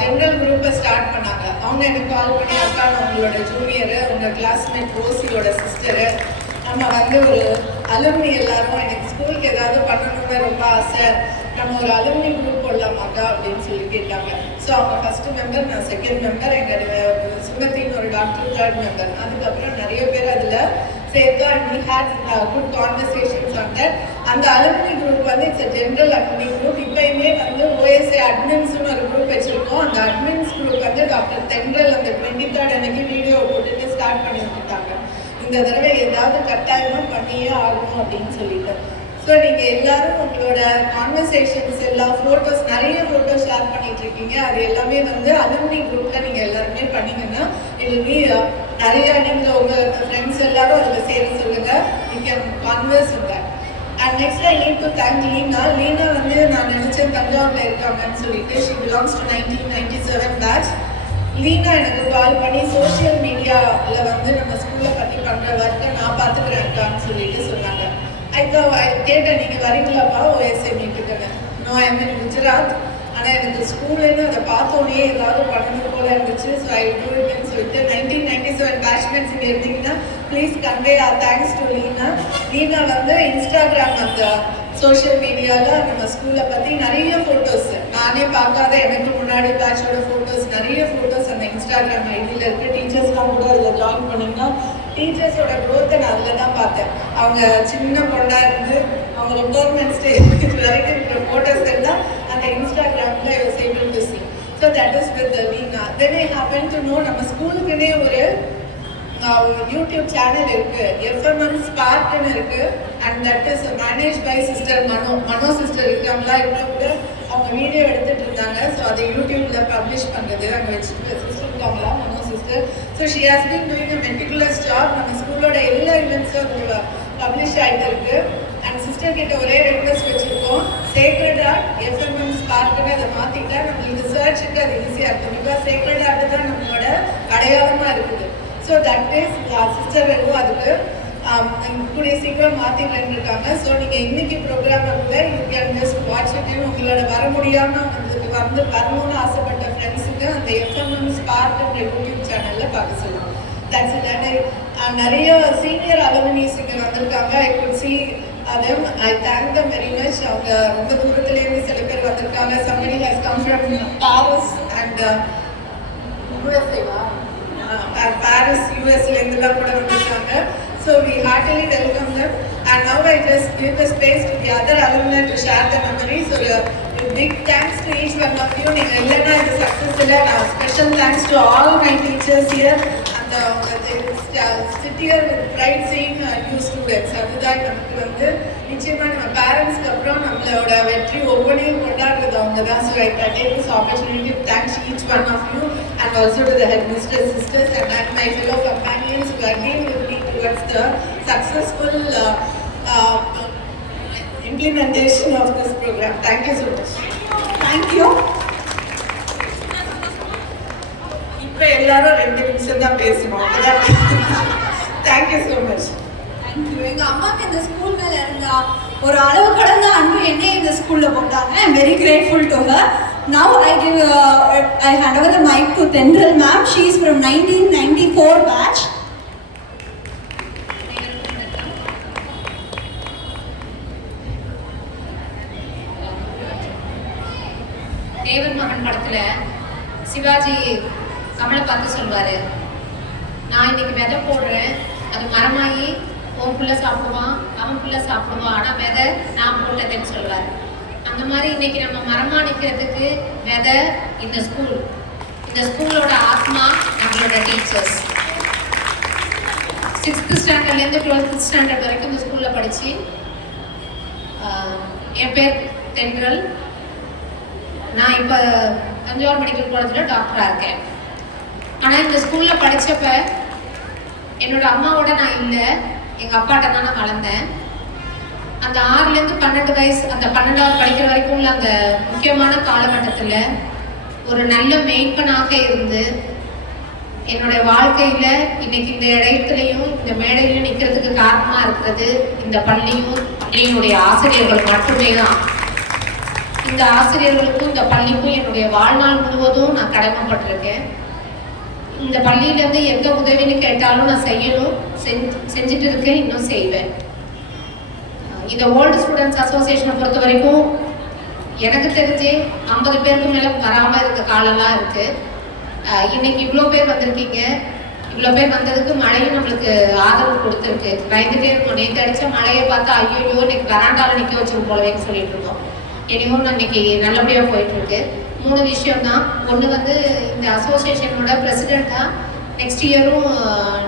ஜென்ரல் குரூப்பை ஸ்டார்ட் பண்ணாங்க. அவங்க எனக்கு கால் பண்ணி, அக்கா அவங்களோட ஜூனியரு, அவங்க கிளாஸ்மேட் ரோசியோட சிஸ்டரு, நம்ம வந்து ஒரு அலுமினி எல்லாரும் எனக்கு ஸ்கூலுக்கு ஏதாவது பண்ணணும்னு ரொம்ப ஆசை, நம்ம ஒரு அலுமினி குரூப் போடலாமாக்கா அப்படின்னு சொல்லி கேட்டாங்க. ஸோ அவங்க ஃபர்ஸ்ட் மெம்பர், நான் செகண்ட் மெம்பர், எங்கள் சுமத்தின்னு ஒரு டாக்டர் தேர்ட் மெம்பர். அதுக்கப்புறம் நிறைய பேர் அதில் சேர்த்தோம். And we had good conversations on that. அந்த அலுமினி குரூப் வந்து இட்ஸ் ஜென்ரல் அலுமினி குரூப். இப்போயுமே வந்து ஓஎஸ்ஏ அட்மின்ஸ்னு ஒரு குரூப் வச்சுருக்கோம். அந்த அட்மின்ஸ் குரூப் வந்து டாக்டர் தென்றல் அந்த 23rd அன்னைக்கு வீடியோ போட்டுட்டு ஸ்டார்ட் பண்ணி விட்டுட்டாங்க. இந்த தடவை ஏதாவது கட்டாயமாக பண்ணியே ஆகணும் அப்படின்னு சொல்லிட்டு. ஸோ நீங்கள் எல்லாரும் உங்களோட கான்வர்சேஷன்ஸ் எல்லாம் ஃபோட்டோஸ், நிறைய ஃபோட்டோஸ் ஷேர் பண்ணிட்டு இருக்கீங்க. அது எல்லாமே வந்து அலுமினி குரூப்பில் நீங்கள் எல்லாருமே பண்ணிங்கன்னா இல்லாமே நிறைய நீங்கள் உங்கள் ஃப்ரெண்ட்ஸ் எல்லாரும் அதில் சேர சொல்லுங்கள். You can converse in that. And next I need to thank Leena. Leena வந்து நான் நினைச்சேன் தஞ்சாவூர்ல இருக்காங்கன்னு சொல்லிட்டு she belongs to 1997 batch. Leena எனக்கு கால் பண்ணி சோஷியல் மீடியாவில் வந்து நம்ம ஸ்கூலில் பற்றி பண்ணுற ஒர்க்கை நான் பார்த்துக்கிறேன்க்கான்னு சொல்லிட்டு சொன்னாங்க. கேட்டேன் நீங்கள் வரீங்களாப்பா ஓஎஸ்ஐ மீட்டுக்குன்னு. No I am in Gujarat. ஆனால் எனக்கு ஸ்கூல்லேருந்து அதை பார்த்தோன்னே ஏதாவது பண்ணணும் போல இருந்துச்சு. ஸோ ஐ டூ இட்னு சொல்லிட்டு 1997 பேட்ச்மெண்ட்ஸ் இங்கே இருந்தீங்கன்னா please convey our thanks to Leena. Leena வந்து இன்ஸ்டாகிராம் அந்த சோஷியல் மீடியாவில் நம்ம ஸ்கூலை பற்றி நிறைய ஃபோட்டோஸ், நானே பார்க்காத எனக்கு முன்னாடி பேட்சோட ஃபோட்டோஸ், நிறைய ஃபோட்டோஸ் அந்த இன்ஸ்டாகிராம் ஐடியில் இருக்குது. டீச்சர்ஸ்லாம் கூட அதில் ஜாயின் பண்ணிங்கன்னா டீச்சர்ஸோட க்ரோத்தை நான் அதில் தான் பார்த்தேன். அவங்க சின்ன பொண்ணாக இருந்து அவங்க ரெக்குவயர்மெண்ட் ஸ்டேஜ் வரைக்கும் இருக்கிற ஃபோட்டோஸ் எல்லாம் அந்த இன்ஸ்டாகிராமில் I was able to see. So that is with Leena. Then I happen to know நம்ம ஸ்கூலுக்குன்னே ஒரு யூடியூப் சேனல் இருக்கு, எஃப்எம்எம் ஸ்பார்க்னு இருக்கு. And that is manage by sister Mano sister இருக்காங்களா, இப்போ கூட அவங்க வீடியோ எடுத்துட்டு இருந்தாங்க. ஸோ அதை யூடியூப்ல பப்ளிஷ் பண்றது அங்கே வச்சுட்டு சிஸ்டர் இருக்காங்களா Mano sister. So she has been doing a meticulous job. நம்ம ஸ்கூலோட எல்லா இவெண்ட்ஸும் அதில் பப்ளிஷ் ஆகிட்டு இருக்கு. அண்ட் சிஸ்டர் கிட்ட ஒரே ரெக்வஸ்ட் வச்சிருக்கோம், சேக்ரெட் ஆர்ட் எஃப்எம்எம் ஸ்பார்க்னு அதை மாற்றிட்டா நம்மளுக்கு சர்ச்சுக்கு அது ஈஸியாக இருக்கும். பிகாஸ் சேக்ரெட் ஆர்ட் தான் நம்மளோட அடையாளமாக இருக்குது. ஸோ தட் இஸ் சிஸ்டர் வெறும் அதுக்கு கூடிய சீக்கிரம் மாற்றிக்கலன்னு இருக்காங்க. ஸோ நீங்கள் இன்னைக்கு ப்ரோக்ராமை கூட யூ கேன் ஜஸ்ட் வாட்ச் இட்னு உங்களோட வர முடியாமல் வரணும்னு ஆசைப்பட்ட ஃப்ரெண்ட்ஸுக்கு அந்த எஃப்எம்எம் ஸ்பார்க்ன்ற யூடியூப் சேனலில் பார்க்க சொல்லலாம். That's it. அண்ட் நிறைய சீனியர் அலுமினிஸ் இங்கே வந்திருக்காங்க. I could see them. I thank them very much. அவங்க ரொம்ப தூரத்துலேருந்து சில பேர் வந்திருக்காங்க. somebody has come from Paris and USA Paris USலேருந்துலாம் கூட வந்திருக்காங்க. So we heartily welcome them. And now I just give the space to the other alumni to share their memories. So a big thanks to each one of you. நீங்கள் இல்லைன்னா இந்த success இல்லை. Special thanks to all my teachers here. Sit here with pride seeing new students. அதுதான் நமக்கு வந்து நிச்சயமாக நம்ம பேரண்ட்ஸ்க்கு அப்புறம் நம்மளோட வெற்றி ஒவ்வொன்றையும் கொண்டாடுறது அவங்க தான். So I take this opportunity to thank each one of you and also to the headmisters, sisters and my fellow companions who have been with me towards the successful implementation of this program. Thank you so much. Thank you. இப்போ எல்லாரும் 2 நிமிஷம் தான் பேசணும். Thank you so much. Thank you. எங்கள் அம்மாவுக்கு இந்த school மேலே இருந்தா ஒரு அளவு கடந்த அன்பு என்னை இந்த ஸ்கூலில் போட்டாங்க. I am very grateful to her. Now I hand over the mic to Tendral ma'am. She is from 1994 batch. தேவர் மகன் படத்துல சிவாஜி கமலை பார்த்து சொல்வாரு, நான் இன்னைக்கு விதை போடுறேன், அது மரமாகி உன் புள்ள சாப்பிடுவான், அவன் புள்ள சாப்பிடுவான், ஆனால் விதை நான் போட்டதுன்னு சொல்லுவார். அந்த மாதிரி இன்னைக்கு நம்ம மரமா நிற்கிறதுக்கு விதை இந்த ஸ்கூல், இந்த ஸ்கூலோட ஆத்மா நம்மளோட டீச்சர்ஸ். 6th ஸ்டாண்டர்ட்லேருந்து 12th ஸ்டாண்டர்ட் வரைக்கும் இந்த ஸ்கூலில் படித்து என் பேர் தென்றல். நான் இப்போ தஞ்சாவூர் மெடிக்கல் காலேஜில் டாக்டராக இருக்கேன். ஆனால் இந்த ஸ்கூலில் படித்தப்ப என்னோட அம்மாவோட நான் இல்லை, எங்கள் அப்பாட்ட தான் நான் வளர்ந்தேன். அந்த 6லேருந்து 12 வயசு, அந்த 12வது படிக்கிற வரைக்கும் உள்ள அந்த முக்கியமான காலகட்டத்தில் ஒரு நல்ல மெய்ப்பனாக இருந்து என்னுடைய வாழ்க்கையில் இன்னைக்கு இந்த இடத்துலையும் இந்த மேடையிலையும் நிற்கிறதுக்கு காரணமாக இருக்கிறது இந்த பள்ளியும் என்னுடைய ஆசிரியர்கள் மட்டுமே தான். இந்த ஆசிரியர்களுக்கும் இந்த பள்ளிக்கும் என்னுடைய வாழ்நாள் முழுவதும் நான் கடமைப்பட்டிருக்கேன். இந்த பள்ளியிலேருந்து எந்த உதவின்னு கேட்டாலும் நான் செய்யணும், செஞ்சுட்டு இருக்கேன், இன்னும் செய்வேன். இந்த ஓல்டு ஸ்டூடெண்ட்ஸ் அசோசியேஷனை பொறுத்த வரைக்கும் எனக்கு தெரிஞ்சு 50 பேருக்கு மேலே வராமல் இருக்க காலம்லாம் இருக்குது. இன்னைக்கு இவ்வளோ பேர் வந்திருக்கீங்க. இவ்வளோ பேர் வந்ததுக்கு மழையும் நம்மளுக்கு ஆதரவு கொடுத்துருக்கு. பயந்துட்டே இருக்கும், நேற்று அடித்த மழையை பார்த்தா ஐயோ இன்னைக்கு வராண்டாவில் நிற்க வச்சிருக்கோம் போலவேன்னு சொல்லிட்டு இருந்தோம். இனியும் இன்னைக்கு நல்லபடியாக போயிட்டுருக்கு. 3 விஷயம் தான். ஒன்று வந்து இந்த அசோசியேஷனோட பிரசிடெண்ட்டாக நெக்ஸ்ட் இயரும்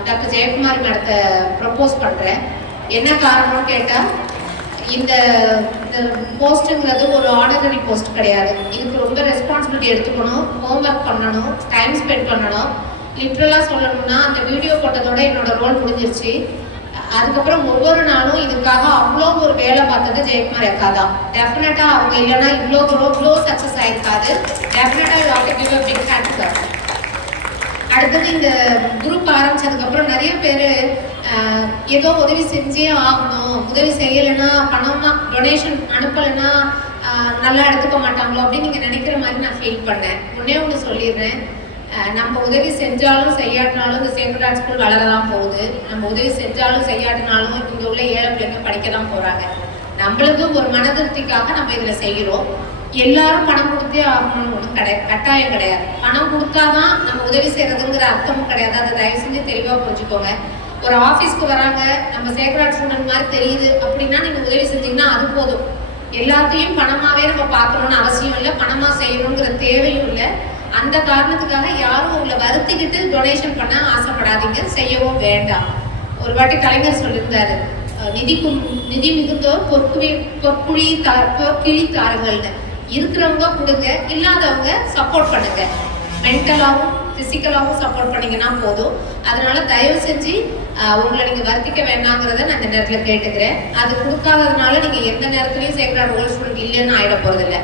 டாக்டர் ஜெயக்குமார் மேடத்தை ப்ரப்போஸ் பண்ணுறேன். என்ன காரணம்னு கேட்டால், இந்த போஸ்ட்டுங்கிறது ஒரு ஆர்டினரி போஸ்ட் கிடையாது. இதுக்கு ரொம்ப ரெஸ்பான்சிபிலிட்டி எடுத்துக்கணும், ஹோம்ஒர்க் பண்ணணும், டைம் ஸ்பெண்ட் பண்ணணும். லிட்ரலாக சொல்லணும்னா அந்த வீடியோ போட்டதோட என்னோட ரோல் முடிஞ்சிருச்சு. அதுக்கப்புறம் ஒவ்வொரு நாளும் இதுக்காக அவ்வளோ ஒரு வேலை பார்த்தது ஜெயக்குமார் அக்கா தான். டெஃபினட்டாக அவங்க இல்லைன்னா இவ்வளோ தூரம் இவ்வளோ சக்ஸஸ் ஆயிருக்காது. டெஃபினட்டாக you have to give a big hand to her. அடுத்தது இந்த குரூப் ஆரம்பிச்சதுக்கப்புறம் நிறைய பேர் ஏதோ உதவி செஞ்சே ஆகணும், உதவி செய்யலைன்னா பணமாக டொனேஷன் அனுப்பலைன்னா நல்லா எடுத்துக்க மாட்டாங்களோ அப்படின்னு நீங்கள் நினைக்கிற மாதிரி நான் ஃபீல் பண்ணேன். ஒன்று சொல்லிடுறேன், நம்ம உதவி செஞ்சாலும் செய்யாட்டினாலும் இந்த சேக்ரட் ஹார்ட் ஸ்கூல் வளரதான் போகுது. நம்ம உதவி செஞ்சாலும் செய்யாட்டினாலும் இங்கே உள்ள ஏழை பிள்ளைங்க படிக்க தான் போகிறாங்க. நம்மளுக்கு ஒரு மனதிருப்திக்காக நம்ம இதில் செய்கிறோம். எல்லாரும் பணம் கொடுத்தே ஆகணும்னு ஒன்றும் கட்டாயம் கிடையாது. பணம் கொடுத்தாதான் நம்ம உதவி செய்யறதுங்கிற அர்த்தமும் கிடையாது. அதை தயவு செஞ்சு தெளிவாக புரிஞ்சுக்கோங்க. ஒரு ஆஃபீஸ்க்கு வராங்க, நம்ம சேக்ரட் ஹார்ட் ஸ்டூடெண்ட் மாதிரி தெரியுது அப்படின்னா நீங்கள் உதவி செஞ்சீங்கன்னா அது போதும். எல்லாத்தையும் பணமாகவே நம்ம பார்க்கணும்னு அவசியம் இல்லை, பணமாக செய்யணுங்கிற தேவையும் இல்லை. அந்த காரணத்துக்காக யாரும் உங்களை வருத்திக்கிட்டு டொனேஷன் பண்ண ஆசைப்படாதீங்க, செய்யவும் வேண்டாம். ஒரு வாட்டி கலைஞர் சொல்லியிருந்தாரு, நிதி மிகுந்தோர் பொற்கிழி தாருங்கள்னு. இருக்கிறவங்க கொடுங்க, இல்லாதவங்க சப்போர்ட் பண்ணுங்க. மென்டலாகவும் ஃபிசிக்கலாகவும் சப்போர்ட் பண்ணிங்கன்னா போதும். அதனால தயவு செஞ்சு உங்களை நீங்கள் வருத்திக்க வேண்டாங்கிறத நான் இந்த நேரத்தில் கேட்டுக்கிறேன். அது கொடுக்காததுனால நீங்கள் எந்த நேரத்துலையும் சேக்ரட் ஹார்ட் ஓல்ட் ஸ்டூடெண்ட் இல்லைன்னு ஆகிட போகிறதில்ல.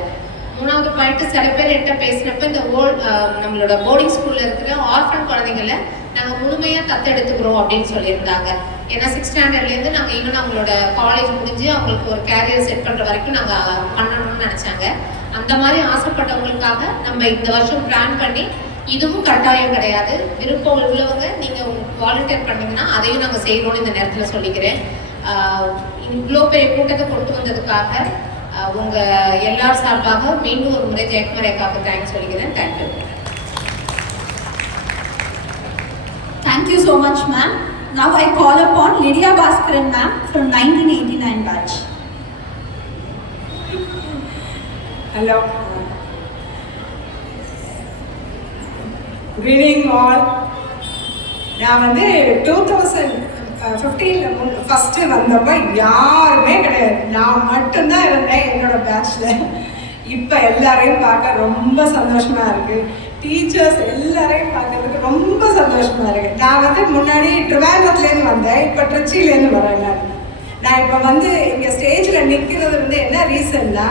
மூணாவது பாயிண்ட், சில பேர் என்கிட்ட பேசினப்ப இந்த நம்மளோட போர்டிங் ஸ்கூலில் இருக்கிற ஆர்ஃபன் குழந்தைங்களை நாங்கள் முழுமையாக தத்தெடுத்துக்கிறோம் அப்படின்னு சொல்லியிருந்தாங்க. ஏன்னா 6th ஸ்டாண்டர்ட்லேருந்து நாங்கள் இன்னும் அவங்களோட காலேஜ் முடிஞ்சு அவங்களுக்கு ஒரு கேரியர் செட் பண்ணுற வரைக்கும் நாங்கள் பண்ணணும்னு நினச்சாங்க. அந்த மாதிரி ஆசைப்பட்டவங்களுக்காக நம்ம இந்த வருஷம் பிளான் பண்ணி, இதுவும் கட்டாயம் கிடையாது, விருப்பம் உள்ளவங்க நீங்கள் வாலண்டியர் பண்ணீங்கன்னா அதையும் நாங்கள் செய்கிறோன்னு இந்த நேரத்தில் சொல்லிக்கிறேன். இவ்வளோ பெரிய கூட்டத்தை கொண்டு வந்ததுக்காக உங்கள் எல்லார் சார்பாக மீண்டும் ஒரு முறை ஜெயக்குமார் அக்காவுக்கு தேங்க்ஸ் சொல்லிக்கிறேன். Thank you. Thank you so much, ma'am. Now I call upon Lydia Bhaskaran, ma'am, from 1989 batch. Hello. Good evening all. நான் 2015 ஃபஸ்ட்டு வந்தப்போ யாருமே கிடையாது, நான் மட்டும்தான் இருந்தேன் என்னோட பேட்சில். இப்போ எல்லாரையும் பார்க்க ரொம்ப சந்தோஷமாக இருக்குது. டீச்சர்ஸ் எல்லாரையும் பார்க்கறதுக்கு ரொம்ப சந்தோஷமாக இருக்குது. நான் முன்னாடி ட்ரிவாண்ட்ரத்துலேருந்து வந்தேன், இப்போ ட்ரிச்சிலேருந்து வரேன். நான் இப்போ இங்கே ஸ்டேஜில் நிற்கிறது என்ன ரீசன்னா,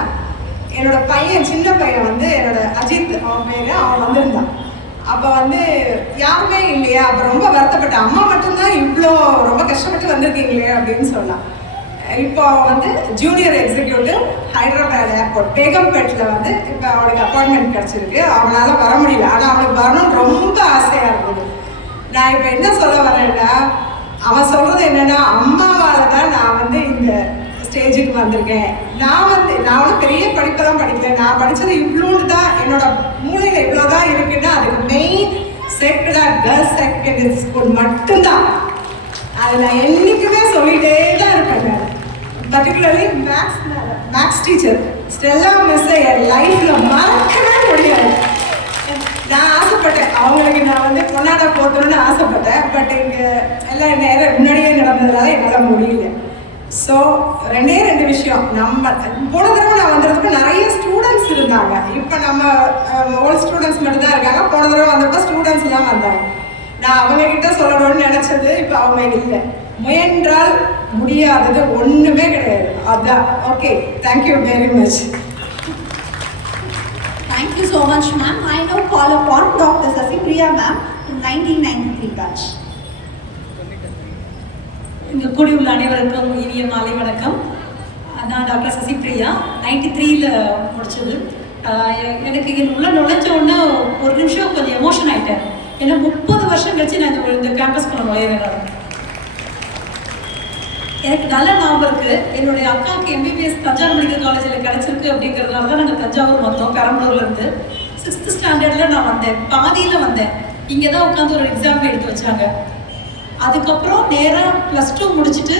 என்னோட பையன், சின்ன பையன் என்னோட அஜித், அவன் பேர், அவன் வந்திருந்தான். அப்போ யாருமே இல்லையா, அப்போ ரொம்ப வருத்தப்பட்டேன். அம்மா மட்டும்தான் இவ்வளோ ரொம்ப கஷ்டப்பட்டு வந்திருக்கீங்களே அப்படின்னு சொன்னான். இப்போ ஜூனியர் எக்ஸிக்யூட்டிவ் ஹைதராபாத் ஏர்போர்ட் பேகம்பேட்டில் இப்போ அவனுக்கு அப்பாயின்மெண்ட் கிடச்சிருக்கு. அவனால் வர முடியல, ஆனால் அவனுக்கு வரணும்னு ரொம்ப ஆசையாக இருந்தது. நான் இப்போ என்ன சொல்ல வரேன்னா, அவன் சொல்கிறது என்னென்னா, அம்மாவால் தான் நான் இந்த ஸ்டேஜுக்கு வந்திருக்கேன். நான் பெரிய படிப்பெல்லாம் படிக்கல, நான் படித்தது இவ்வளோன்னு தான், என்னோட மூளையில் இவ்வளோ தான் இருக்குன்னா அதுக்கு main Sacred Heart Girls Secondary School மட்டும்தான். அதை நான் என்றைக்குமே சொல்லிகிட்டே தான் இருப்பேன். பர்டிகுலர்லி மேக்ஸ் டீச்சர் ஸ்டெல்லா மிஸ்ஸை என் லைஃப்பில் மறக்கவே முடியாது. நான் ஆசைப்பட்டேன், அவங்களுக்கு நான் கொண்டாட போகணும்னு ஆசைப்பட்டேன். பட் இங்கே எல்லாம் நேரம் முன்னாடியே நடந்ததுனால என்னால் முடியல. ஸோ 2 விஷயம். போன தடவை நான் வந்ததுக்கு நிறைய ஸ்டூடெண்ட்ஸ் இருந்தாங்க. இப்போ நம்ம ஓல்ட் ஸ்டூடெண்ட்ஸ் மட்டும்தான் இருக்காங்க. போன தடவை வந்தப்போ ஸ்டூடெண்ட்ஸ் தான் வந்தாங்க. நான் அவங்கக்கிட்ட சொல்லணும்னு நினச்சது இப்போ அவங்க இல்லை. முயன்றால் முடியாதது ஒன்றுமே கிடையாது, அதுதான். Okay, thank you very much. Thank you so much, ma'am. I now call upon Dr. Sasipriya, ma'am, from 1993 batch. இங்கே கூடியுள்ள அனைவருக்கும் இனிய மாலை வணக்கம். நான் டாக்டர் சசிப்ரியா, 93ல் முடித்தது. எனக்கு இங்கே உள்ள நுழைஞ்ச உடனே ஒரு நிமிஷம் கொஞ்சம் எமோஷன் ஆகிட்டேன். ஏன்னா 30 வருஷம் கழிச்சு நான் இந்த கேம்பஸ்குள்ள நுழையிறேன். எனக்கு நல்ல ஞாபகம் இருக்குது, என்னுடைய அக்காவுக்கு எம்பிபிஎஸ் தஞ்சாவூர் மெடிக்கல் காலேஜில் கிடச்சிருக்கு அப்படிங்கிறதுனால தான் நாங்கள் தஞ்சாவூர் வந்தோம். பெரம்பலூர்லேருந்து 6th ஸ்டாண்டர்டில் நான் வந்தேன், பாதியில் வந்தேன். இங்கே தான் உட்காந்து ஒரு எக்ஸாம் எடுத்து வச்சாங்க. அதுக்கப்புறம் நேராக +2 முடிச்சுட்டு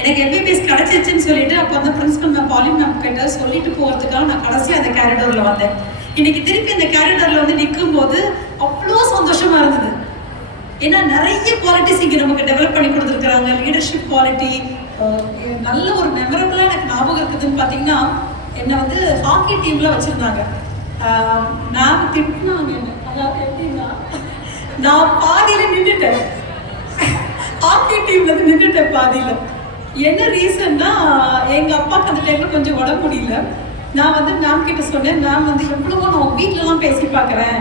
எனக்கு எம்பிபிஎஸ் கிடச்சிருச்சுன்னு சொல்லிட்டு அப்போ பிரின்சிபல் மேம் பாலி மேம் கிட்ட சொல்லிட்டு போகிறதுக்காக நான் கடைசியாக அந்த கேரிடோரில் வந்தேன். இன்னைக்கு திருப்பி இந்த கேரிடோரில் நிற்கும் போது அவ்வளோ சந்தோஷமாக இருந்தது. ஏன்னா நிறைய குவாலிட்டிஸ் இங்கே நமக்கு டெவலப் பண்ணி கொடுத்துருக்குறாங்க. லீடர்ஷிப் குவாலிட்டி நல்ல ஒரு மெமரபுளாக எனக்கு ஞாபகம் இருக்குதுன்னு பார்த்தீங்கன்னா, என்னை ஹாக்கி டீமில் வச்சுருந்தாங்க. நான் திட்டினாங்க என்ன, அதாவது எப்படின்னா, நான் பாதியில் நின்றுட்டேன். ஹாக்கி டீம்ல இருந்து நின்றுட்டேன் பாதியில. என்ன ரீசன்னா எங்கள் அப்பாவுக்கு அந்த டைமில் கொஞ்சம் உடம்பு முடியல. நான் வந்து மேம் கிட்ட சொன்னேன், மேம் வந்து எவ்வளவோ நான் வீட்டிலலாம் பேசி பார்க்குறேன்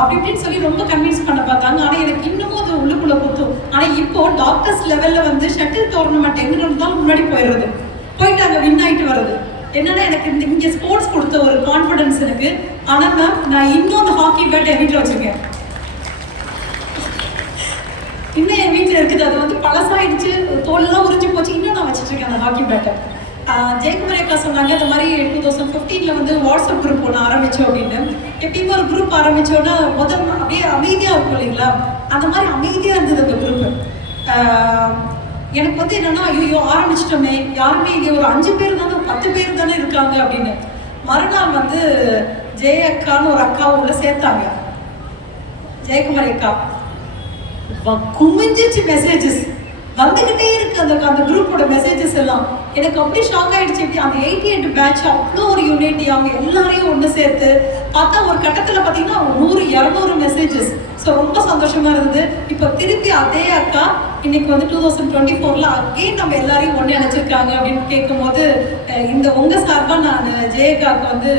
அப்படி இப்படின்னு சொல்லி ரொம்ப கன்வின்ஸ் பண்ண பார்த்தாங்க. ஆனால் எனக்கு இன்னமும் அது உள்ளுக்குள்ளே குத்தும். ஆனால் இப்போ டாக்டர்ஸ் லெவலில் வந்து ஷட்டில் டோர்னமெண்ட் எங்கே இருந்தாலும் முன்னாடி போயிட்டு அங்கே வின் ஆகிட்டு வருது. என்னன்னா எனக்கு இங்கே ஸ்போர்ட்ஸ் கொடுத்த ஒரு கான்ஃபிடன்ஸ் எனக்கு. ஆனால் மேம் நான் இன்னும் அந்த ஹாக்கி பேட் என் வீட்டில் வச்சுருக்கேன். இன்னும் என் வீட்டில் இருக்குது. அது வந்து பழசாயிடுச்சு, தோல்லாம் உறிஞ்சி போச்சு. இன்னும் நான் வச்சுட்ருக்கேன் அந்த ஹாக்கி பேட்டை. ஜெயக்குமாரி அக்கா சொன்னாங்க இந்த மாதிரி 2015 வந்து வாட்ஸ்அப் குரூப் ஒன்று ஆரம்பித்தோம் அப்படின்னு. எப்பயுமே ஒரு குரூப் ஆரம்பித்தோன்னா முதல் அப்படியே அமைதியாக இருக்கும் இல்லைங்களா, அந்த மாதிரி அமைதியாக இருந்தது அந்த குரூப்பு. எனக்கு வந்து என்னென்னா ஐயோ ஆரம்பிச்சிட்டோமே, யாருமே இங்கே ஒரு 5 பேர் தானே 10 பேர் தானே இருக்காங்க அப்படின்னு. மறுநாள் வந்து ஜெய அக்கான்னு ஒரு அக்கா உள்ள சேர்த்தாங்க, ஜெயக்குமாரி அக்கா. குமிஞ்சிச்சு மெசேஜஸ் வந்துகிட்டே இருக்கு அந்த குரூப்போட மெசேஜஸ் எல்லாம். எனக்கு அப்படி ஷாக் ஆயிடுச்சு. எப்படி அந்த 88 பேட்ச் அவ்வளோ ஒரு யூனிட்டி, அவங்க எல்லாரையும் ஒன்று சேர்த்து பார்த்தா ஒரு கட்டத்தில் பார்த்தீங்கன்னா 100-200 மெசேஜஸ். ஸோ ரொம்ப சந்தோஷமா இருந்தது. இப்போ திருப்பி அதே அக்கா இன்னைக்கு வந்து 2024ல் அகெயின் நம்ம எல்லாரையும் ஒன்று நினைச்சிருக்காங்க அப்படின்னு கேட்கும்போது இந்த உங்கள் சார்பாக நான் ஜெயக்காவுக்கு வந்து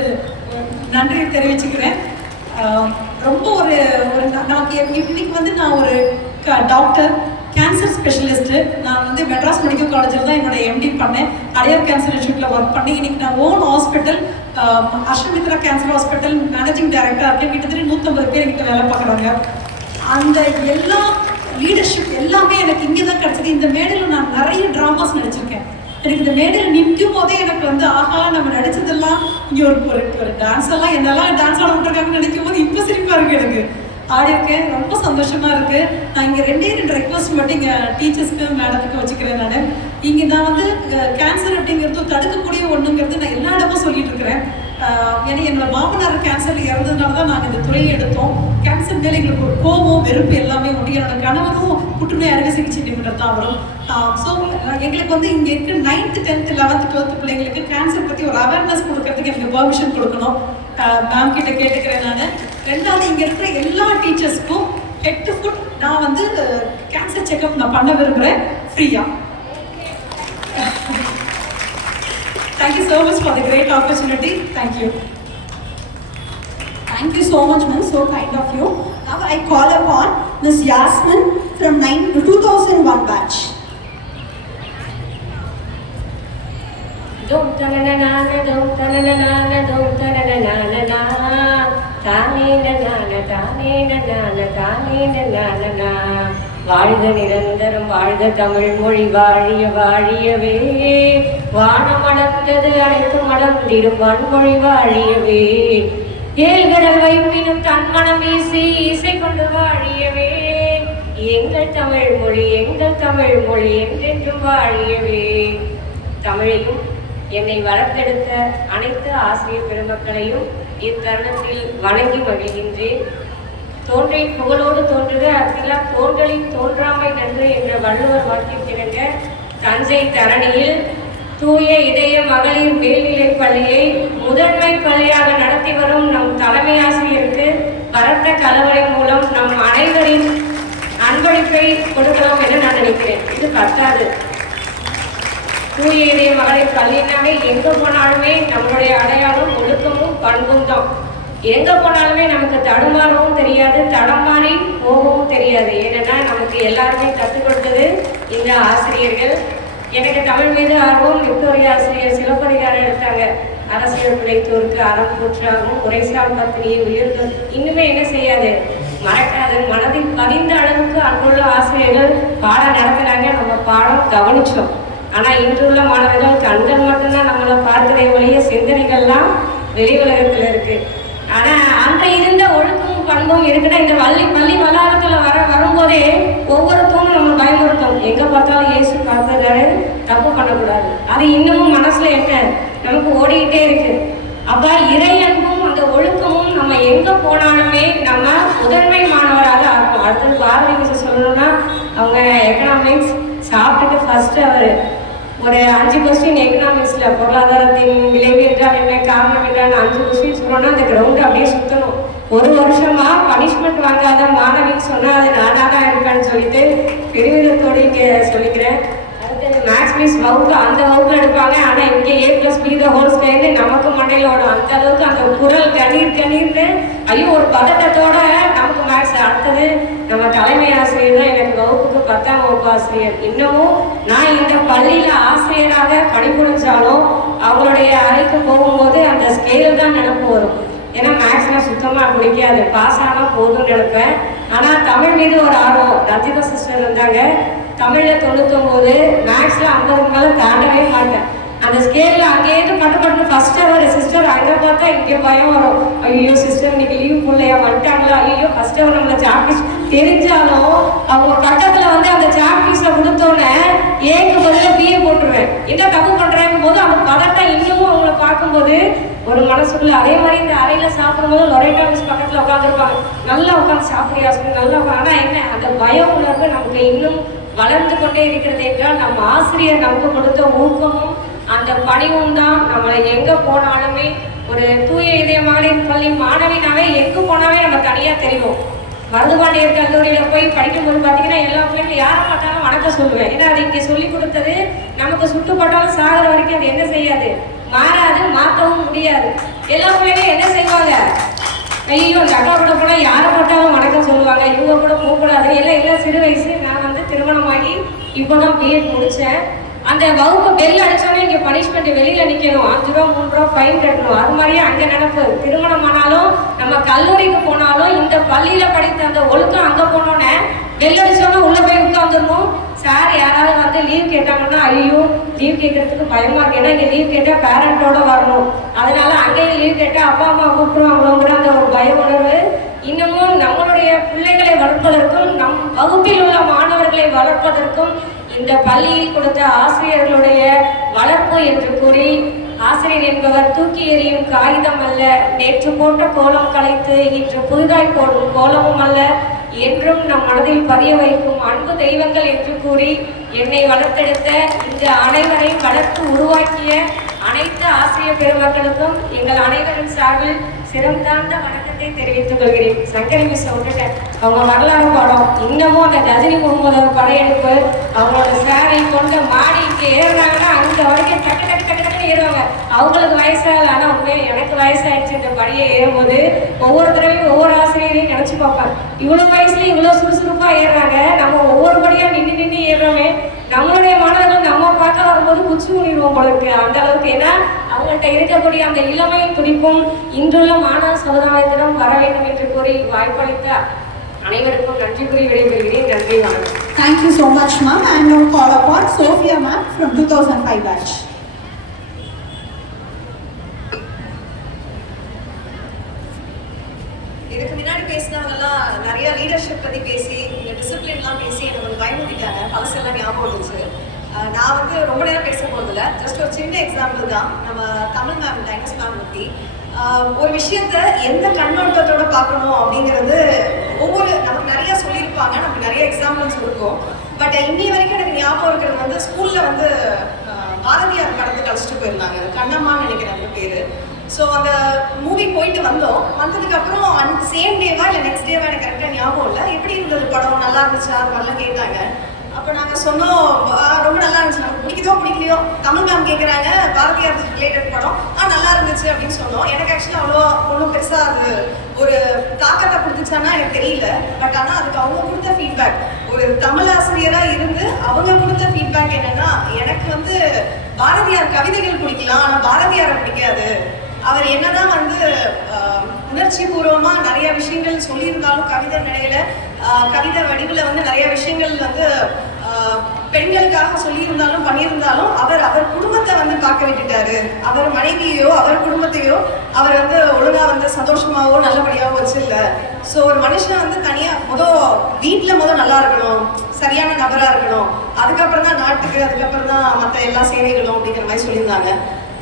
நன்றி தெரிவிச்சுக்கிறேன். ரொம்ப ஒரு நமக்கு இன்னைக்கு வந்து நான் ஒரு டாக்டர், கேன்சர் ஸ்பெஷலிஸ்ட்டு. நான் வந்து மெட்ராஸ் மெடிக்கல் காலேஜில் தான் என்னோட எம்டி பண்ணேன். அடையார் கேன்சர் இன்ஸ்டியூட்டில் ஒர்க் பண்ணி இன்னைக்கு நான் own hospital Aswamithra cancer hospital managing டைரக்டராக இருக்கேன். கிட்டத்தட்ட 150 பேர் எங்கிட்ட வேலை பார்க்குறாங்க. அந்த எல்லா லீடர்ஷிப் எல்லாமே எனக்கு இங்கே தான் கிடச்சிது. இந்த மேடையில் நான் நிறைய ட்ராமாஸ் நடிச்சிருக்கேன். எனக்கு இந்த மேடையில் நிற்கும் போதே எனக்கு வந்து ஆஹா நம்ம நடிச்சதெல்லாம் இங்கே ஒரு டான்ஸ் எல்லாம் என்னெல்லாம் டான்ஸ் ஆட விட்டுருக்காங்கன்னு நினைக்கும் போது இப்போ சிரிப்பாக இருக்குது. எனக்கு ஆடி இருக்கேன், ரொம்ப சந்தோஷமாக இருக்குது. நான் இங்கே 2 ரெக்வஸ்ட் மட்டும் இங்கே டீச்சர்ஸ்க்கு மேடத்துக்கு வச்சுக்கிறேன். இங்கே நான் வந்து கேன்சர் அப்படிங்கிறது தடுக்கக்கூடிய ஒன்றுங்கிறது நான் எல்லா இடமும் சொல்லிட்டு இருக்கிறேன். ஏன்னா என்னோட மாமனார் கேன்சர் இறந்ததுனால தான் நாங்கள் இந்த துறையை எடுத்தோம். கேன்சர் மேலே எங்களுக்கு ஒரு கோபம் வெறுப்பு எல்லாமே உண்டு. என்னோட கணவரும் புற்றுநோய் அறுவை சிகிச்சை நிபுணர் தான் வரும். ஸோ எங்களுக்கு வந்து இங்கே இருக்க 9th 10th 11th 12th பிள்ளைங்களுக்கு கேன்சர் பற்றி ஒரு அவேர்னஸ் கொடுக்கறதுக்கு எனக்கு பெர்மிஷன் கொடுக்கணும். மேம் கிட்ட கேட்டுக்கிறேன் நான். ரெண்டாவது இங்கே இருக்கிற எல்லா டீச்சர்ஸ்க்கும் ஹெட் டு ஃபுட் நான் வந்து கேன்சர் செக்அப் நான் பண்ண விரும்புகிறேன் ஃப்ரீயாக. Thank you so much for the great opportunity. Thank you. Thank you so much, ma'am. So kind of you. Now I call upon Ms. Yasmin from 2001 batch. Dum tanana dum tanana dum tanana tani nana tani nana tani nana. வாழ்க நிரந்தரம் வாழ்க தமிழ் மொழி வாழிய வாழியவே, வானம் மடர்ந்தது அனைத்து மடர்ந்திடும் வன்மொழி வாழியவே, ஏழ்கடல் வைப்பினும் தன்மனம் வீசி இசை கொண்டு வாழியவே, எங்கள் தமிழ் மொழி என்றென்றும் வாழியவே. தமிழையும் என்னை வளர்த்தெடுத்த அனைத்து ஆசிரியர் பெருமக்களையும் இத்தருணத்தில் வணங்கி மகிழ்கின்றேன். தோன்றை புகழோடு தோன்றுக அத்திலா தோன்றலின் தோன்றாமை நன்று என்ற வள்ளுவர் வாக்கியத்திறங்க தஞ்சை தரணியில் தூய இதய மகளிர் மேல்நிலைப் பள்ளியை முதன்மை பள்ளியாக நடத்தி வரும் நம் தலைமை ஆசிரியருக்கு பரத்த கலவரை மூலம் நம் அனைவரின் அன்பளிப்பை கொடுக்கலாம் என நான் நினைக்கிறேன். இது பத்தாது. தூய இதய மகளிர் பள்ளினாவே எங்கே போனாலுமே நம்மளுடைய அடையாளம் ஒழுக்கமும் பண்பும் தான். எங்கே போனாலுமே நமக்கு தடுமாறவும் தெரியாது, தடமாறி போகவும் தெரியாது. ஏன்னா நமக்கு எல்லாருமே கற்றுக் கொடுத்தது இந்த ஆசிரியர்கள். எனக்கு தமிழ் மீது ஆர்வம் விக்டோரியா ஆசிரியர் சிலப்பதிகாரம் எடுத்தாங்க. அரசியல் பிழைத்தோருக்கு அறம் கூற்றாகவும் உரைசால் பத்தினியை உயர்ந்து இன்னுமே என்ன செய்யாது மறக்காது. மனதில் பதிந்த அளவுக்கு அங்குள்ள ஆசிரியர்கள் பாடம் நடத்துனாங்க, நம்ம பாடம் கவனிச்சோம். ஆனால் இன்றுள்ள மாணவர்கள் கண்கள் மட்டும்தான் நம்மளை பார்க்கிறே ஒழிய சிந்தனைகள்லாம் வெளி உலகத்தில் இருக்கு. ஆனால் அந்த இருந்த ஒழுக்கமும் பண்பும் இருக்குன்னா இந்த பள்ளி வளாகத்தில் வரும்போதே ஒவ்வொருத்தவங்க நம்ம பயமுறுத்தோம். எங்கே பார்த்தாலும் இயேசு பார்த்தாரு, தப்பு பண்ணக்கூடாது. அது இன்னமும் மனசில் என்ன நமக்கு ஓடிக்கிட்டே இருக்கு. அப்போ இறை அன்பும் அந்த ஒழுக்கமும் நம்ம எங்கே போனாலுமே நம்ம முதன்மை மாணவராக இருக்கும். அடுத்தது பாரதி மிஸ் சொல்லணும்னா அவங்க எக்கனாமிக்ஸ் சாப்பிட்டுட்டு ஃபர்ஸ்ட் அவர் ஒரு 5 கொஸ்டின் எக்கனாமிக்ஸில் பொருளாதாரத்தின் விளைவு என்றால் என்ன, காரணம் என்னன்னு 5 கொஸ்டின் சொன்னோன்னா அந்த கிரவுண்டை அப்படியே சுற்றணும். ஒரு வருஷமா பனிஷ்மெண்ட் வாங்காத மாணவின்னு சொன்னால் அது நானாக தான் இருப்பேன்னு சொல்லிட்டு பெருமிதத்தோடு இங்கே சொல்லிக்கிறேன். அடுத்தது மேக்ஸ் மிஸ் வகுப்பு அந்த வகுப்பில் எடுப்பாங்க, ஆனால் இங்கே A+B² நமக்கு மண்டையில் ஓடும். அந்த அளவுக்கு அந்த குரல் கணீர்னு ஐயோ ஒரு பதட்டத்தோட நமக்கு மேக்ஸ். அடுத்தது நம்ம தலைமை ஆசிரியர் தான் எனக்கு வகுப்புக்கு 10ஆம் வகுப்பு ஆசிரியர். இன்னமும் நான் இந்த பள்ளியில் ஆசிரியராக பணிபுரிஞ்சாலும் அவங்களுடைய அறைக்கு போகும்போது அந்த ஸ்கேல் தான் நினப்பு வரும். ஏன்னா மேக்ஸ்னால் சுத்தமாக பிடிக்காது, பாஸ் ஆனால் போதும்னு நினைப்பேன். ஆனால் தமிழ் மீது ஒரு ஆர்வம். ரஞ்சிதா சிஸ்டர் இருந்தாங்க, தமிழில் 99, மேக்ஸில் 50க்கு மேலே தாண்டவே மாட்டேன். அந்த ஸ்கேலில் அங்கேயிருந்து பட்டு ஃபஸ்ட்டு அவர் சிஸ்டர் அங்கே பார்த்தா இங்கே பயம் வரும். ஐயோ சிஸ்டர் இன்னைக்கு லீவ் பிள்ளையா வந்துட்டாங்களா, ஐயோ ஃபஸ்ட்டு அவர் நம்மளை சாக்பீஸ் தெரிஞ்சாலும் அவங்க பக்கத்தில் வந்து அந்த சாக்பீஸை கொடுத்தோன்னே ஏக்கு பதிலாக பிஏ போட்டுருவேன். என்ன தப்பு பண்ணுறாங்க போது அவங்க பதட்டம் இன்னமும் அவங்கள பார்க்கும்போது ஒரு மனசுக்குள்ள. அதே மாதிரி இந்த அறையில் சாப்பிடும்போது லொரேட்டா மிஸ் பக்கத்தில் உட்காந்துருப்பாங்க, நல்லா உட்காந்து சாப்பிடுறியா சொல்லி நல்லா உட்காந்து. ஆனால் என்ன அந்த பய உணர்வு நமக்கு இன்னும் வளர்ந்து கொண்டே இருக்கிறது என்றால் நம்ம ஆசிரியர் நமக்கு கொடுத்த ஊக்கமும் அந்த பணிவும் தான் நம்மளை எங்கே போனாலுமே ஒரு தூய இதய மகளிர் பள்ளி மாணவினாவே எங்கே போனாவே நம்ம தனியாக தெரியும். மருதுபாண்டியர் கல்லூரியில் போய் படிக்கும்போது பார்த்தீங்கன்னா எல்லா பிள்ளைங்களும் யாரை பார்த்தாலும் வணக்கம் சொல்லுவேன். ஏன்னா அது இங்கே சொல்லி கொடுத்தது நமக்கு சுட்டுப்பட்டாலும் சாகிற வரைக்கும் அது என்ன செய்யாது, மாறாது, மாற்றவும் முடியாது. எல்லா பிள்ளைங்களும் என்ன செய்வாங்க, ஐயோ அந்த அக்கா கூட போனால் யாரை பார்த்தாலும் வணக்கம் சொல்லுவாங்க, இவங்க கூட போகக்கூடாது. எல்லாம் சிறு வயசு. நான் வந்து திருமணமாகி இப்போ தான் பிஎட் முடித்தேன். அந்த வகுப்பு பெல் அடிச்சோன்னே இங்கே பனிஷ்மெண்ட் வெளியில் நிற்கணும், 5 ரூபா 3 ரூபா ஃபைன் கட்டணும். அது மாதிரியே அங்கே நடப்பு. திருமணம் ஆனாலும் நம்ம கல்லூரிக்கு போனாலும் இந்த பள்ளியில் படித்த அந்த ஒழுக்கம் அங்கே போனோன்னே பெல் அடிச்சோன்னா உள்ளே போய் உட்காந்துடணும். சார் யாராவது வந்து லீவ் கேட்டாங்கன்னா ஐயோ லீவ் கேட்கறதுக்கு பயமா இருக்கு, ஏன்னா இங்கே லீவ் கேட்டால் பேரண்டோட வரணும், அதனால அங்கேயும் லீவ் கேட்டால் அப்பா அம்மா கூப்பிடுவாங்களோங்கிற அந்த ஒரு பய உணர்வு இன்னமும் நம்மளுடைய பிள்ளைகளை வளர்ப்பதற்கும் நம் வகுப்பில் உள்ள மாணவர்களை வளர்ப்பதற்கும் இந்த பள்ளியில் கொடுத்த ஆசிரியர்களுடைய வளர்ப்பு என்று கூறி, ஆசிரியர் என்பவர் தூக்கி எறியும் காகிதம் அல்ல, நேற்று போட்ட கோலம் கலைத்து இன்று புதிதாய் போடும் கோலமும் அல்ல, என்றும் நம் மனதில் பதிய வைக்கும் அன்பு தெய்வங்கள் என்று கூறி என்னை வளர்த்தெடுத்த இந்த அனைவரையும் வளர்த்து உருவாக்கிய அனைத்து ஆசிரியர் பெருமக்களுக்கும் எங்கள் அனைவரின் சார்பில் சிரம் தாழ்ந்த வணக்கத்தை தெரிவித்துக் கொள்கிறேன். சங்கரி மிஸ் விட்டுட்டேன், அவங்க வரலாறு படம் இன்னமும் அந்த கஜினி முகமது படையெடுப்பு அவங்களோட சேரை கொண்டு மாடி இங்கே ஏறுறாங்கன்னா அங்கே வரைக்கும் டக்கு ஏறுவாங்க. அவங்களுக்கு வயசாகல, ஆனால் உண்மையாக எனக்கு வயசாகிடுச்சு. இந்த படியை ஏறும்போது ஒவ்வொரு தடவையும் ஒவ்வொரு ஆசிரியரையும் நினச்சி பார்ப்பேன், இவ்வளோ வயசுல இவ்வளோ சுறுசுறுப்பாக ஏறுறாங்க, நம்ம ஒவ்வொரு படியாக நின்று ஏறுறோமே, நம்மளுடைய மாணவர்கள் நம்ம பார்க்க வரும்போது குச்சி ஊனிடுவோம் போல இருக்கு அந்த அளவுக்கு. ஏன்னா அவங்கள்ட்ட இருக்கக்கூடிய அந்த இளமை துடிப்பும் இன்றுள்ள மாணவ சமுதாயத்திடம் வர வேண்டும் என்று கூறி வாய்ப்பளித்த அனைவருக்கும் நன்றி கூறி விடைபெறுகிறேன். நன்றி, வணக்கம். Thank you so much, ma'am. And now call upon Sophia ma'am from 2005 batch. இதுக்கு முன்னாடி பேசினவங்கலாம் நிறைய லீடர்ஷிப் பற்றி பேசி இந்த டிசிப்ளின்லாம் பேசி எனக்கு கொஞ்சம் பயமுடிட்டாங்க, பழசெல்லாம் ஞாபகம் இருந்துச்சு. நான் வந்து ரொம்ப நேரம் பேச போகிறதில்ல, ஜஸ்ட் ஒரு சின்ன எக்ஸாம்பிள் தான். நம்ம தமிழ் மேம் டைனஸ் மேம் பற்றி ஒரு விஷயத்த எந்த கண்ணோட்டத்தோட பார்க்கணும் அப்படிங்கிறது நமக்கு நிறைய சொல்லியிருப்பாங்க, நமக்கு நிறைய எக்ஸாம்பிள்ஸ் இருக்கும். பட் இன்னி வரைக்கும் எனக்கு ஞாபகம் இருக்கிறது வந்து ஸ்கூலில் வந்து பாரதியார் படத்துக்கு அழைச்சிட்டு போயிருந்தாங்க, கண்ணம்மான்னு நினைக்கிறேன் அந்த பேர். ஸோ அந்த மூவி போயிட்டு வந்ததுக்கப்புறம் அந்த சேம் டேவா இல்லை நெக்ஸ்ட் டேவா எனக்கு கரெக்டாக ஞாபகம் இல்லை, எப்படி இருந்தது படம், நல்லா இருந்துச்சா, அது மாதிரிலாம் கேட்டாங்க. அப்போ நாங்கள் சொன்னோம் ரொம்ப நல்லா இருந்துச்சு, நமக்கு பிடிக்குதோ பிடிக்கலையோ, தமிழ் மேம் கேட்குறாங்க பாரதியார் ரிலேட்டட் படம், நல்லா இருந்துச்சு அப்படின்னு சொன்னோம். எனக்கு ஆக்சுவலாக அவ்வளோ ஒன்றும் பெருசாக அது ஒரு தாக்கத்தை கொடுத்துச்சானா எனக்கு தெரியல. பட் ஆனால் அதுக்கு அவங்க கொடுத்த ஃபீட்பேக், ஒரு தமிழ் ஆசிரியராக இருந்து அவங்க கொடுத்த ஃபீட்பேக் என்னென்னா, எனக்கு வந்து பாரதியார் கவிதைகள் பிடிக்கலாம், ஆனால் பாரதியாரை பிடிக்காது. அவர் என்னதான் வந்து உணர்ச்சி பூர்வமாக நிறைய விஷயங்கள் சொல்லியிருந்தாலும் கவிதை நிலையில கவிதை வடிவில் வந்து நிறைய விஷயங்கள் வந்து பெண்களுக்காக சொல்லியிருந்தாலும் பண்ணியிருந்தாலும் அவர் குடும்பத்தை வந்து பார்க்க விட்டுட்டாரு. அவர் மனைவியோ அவர் குடும்பத்தையோ அவர் வந்து ஒழுங்கா வந்து சந்தோஷமாவோ நல்லபடியாவோ வச்சில்ல. ஸோ ஒரு மனுஷன் வந்து தனியாக வீட்டில் நல்லா இருக்கணும், சரியான நபராக இருக்கணும், அதுக்கப்புறம் தான் நாட்டுக்கு, அதுக்கப்புறம் தான் மற்ற எல்லா சேவைகளும் அப்படிங்கிற மாதிரி சொல்லியிருந்தாங்க.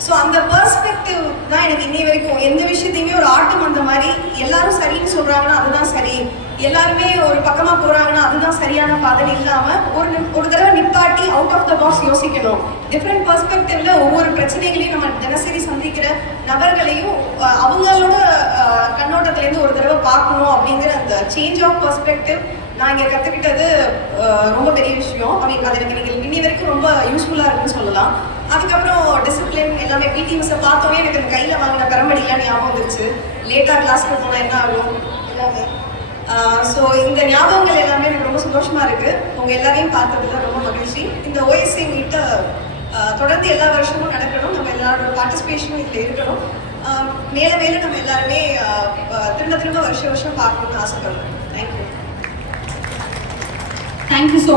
ஸோ அந்த பெர்ஸ்பெக்டிவ் தான் எனக்கு இன்னை வரைக்கும் எந்த விஷயத்தையுமே ஒரு ஆட்டம் அந்த மாதிரி எல்லாரும் சரின்னு சொல்கிறாங்கன்னா அதுதான் சரி, எல்லாருமே ஒரு பக்கமாக போகிறாங்கன்னா அதுதான் சரியான பாதைன்னு இல்லாமல் ஒரு தடவை நிப்பாட்டி அவுட் ஆஃப் த பாக்ஸ் யோசிக்கணும். டிஃப்ரெண்ட் பெர்ஸ்பெக்டிவ்ல ஒவ்வொரு பிரச்சனைகளையும் நம்ம தினசரி சந்திக்கிற நபர்களையும் அவங்களோட கண்ணோட்டத்துலேருந்து ஒரு தடவை பார்க்கணும் அப்படிங்கிற அந்த சேஞ்ச் ஆஃப் பெர்ஸ்பெக்டிவ் நான் இங்கே கற்றுக்கிட்டது ரொம்ப பெரிய விஷயம். அது எனக்கு நீங்கள் இன்னி வரைக்கும் ரொம்ப யூஸ்ஃபுல்லாக இருக்குன்னு சொல்லலாம். அதுக்கப்புறம் டிசிப்ளின் எல்லாமே பிடி மிஸ்ஸை பார்த்தோன்னே எனக்கு அந்த கையில் வாங்கின பெரம்படிலாம் ஞாபகம் வந்துருச்சு. லேட்டாக கிளாஸ்க்கு போனால் என்ன ஆகும் எல்லாமே. ஸோ இந்த ஞாபகங்கள் எல்லாமே எனக்கு ரொம்ப சந்தோஷமாக இருக்குது. உங்கள் எல்லாரையும் பார்த்ததுல ரொம்ப மகிழ்ச்சி. இந்த ஓஎஸ்சி மீட்டை தொடர்ந்து எல்லா வருஷமும் நடக்கணும். நம்ம எல்லாரோட பார்ட்டிசிபேஷனும் இதில் இருக்கணும். மேலே மேலே நம்ம எல்லாருமே திரும்ப வருஷம் பார்க்கணும்னு ஆசைப்படுறோம். தேங்க்யூ. Thank you so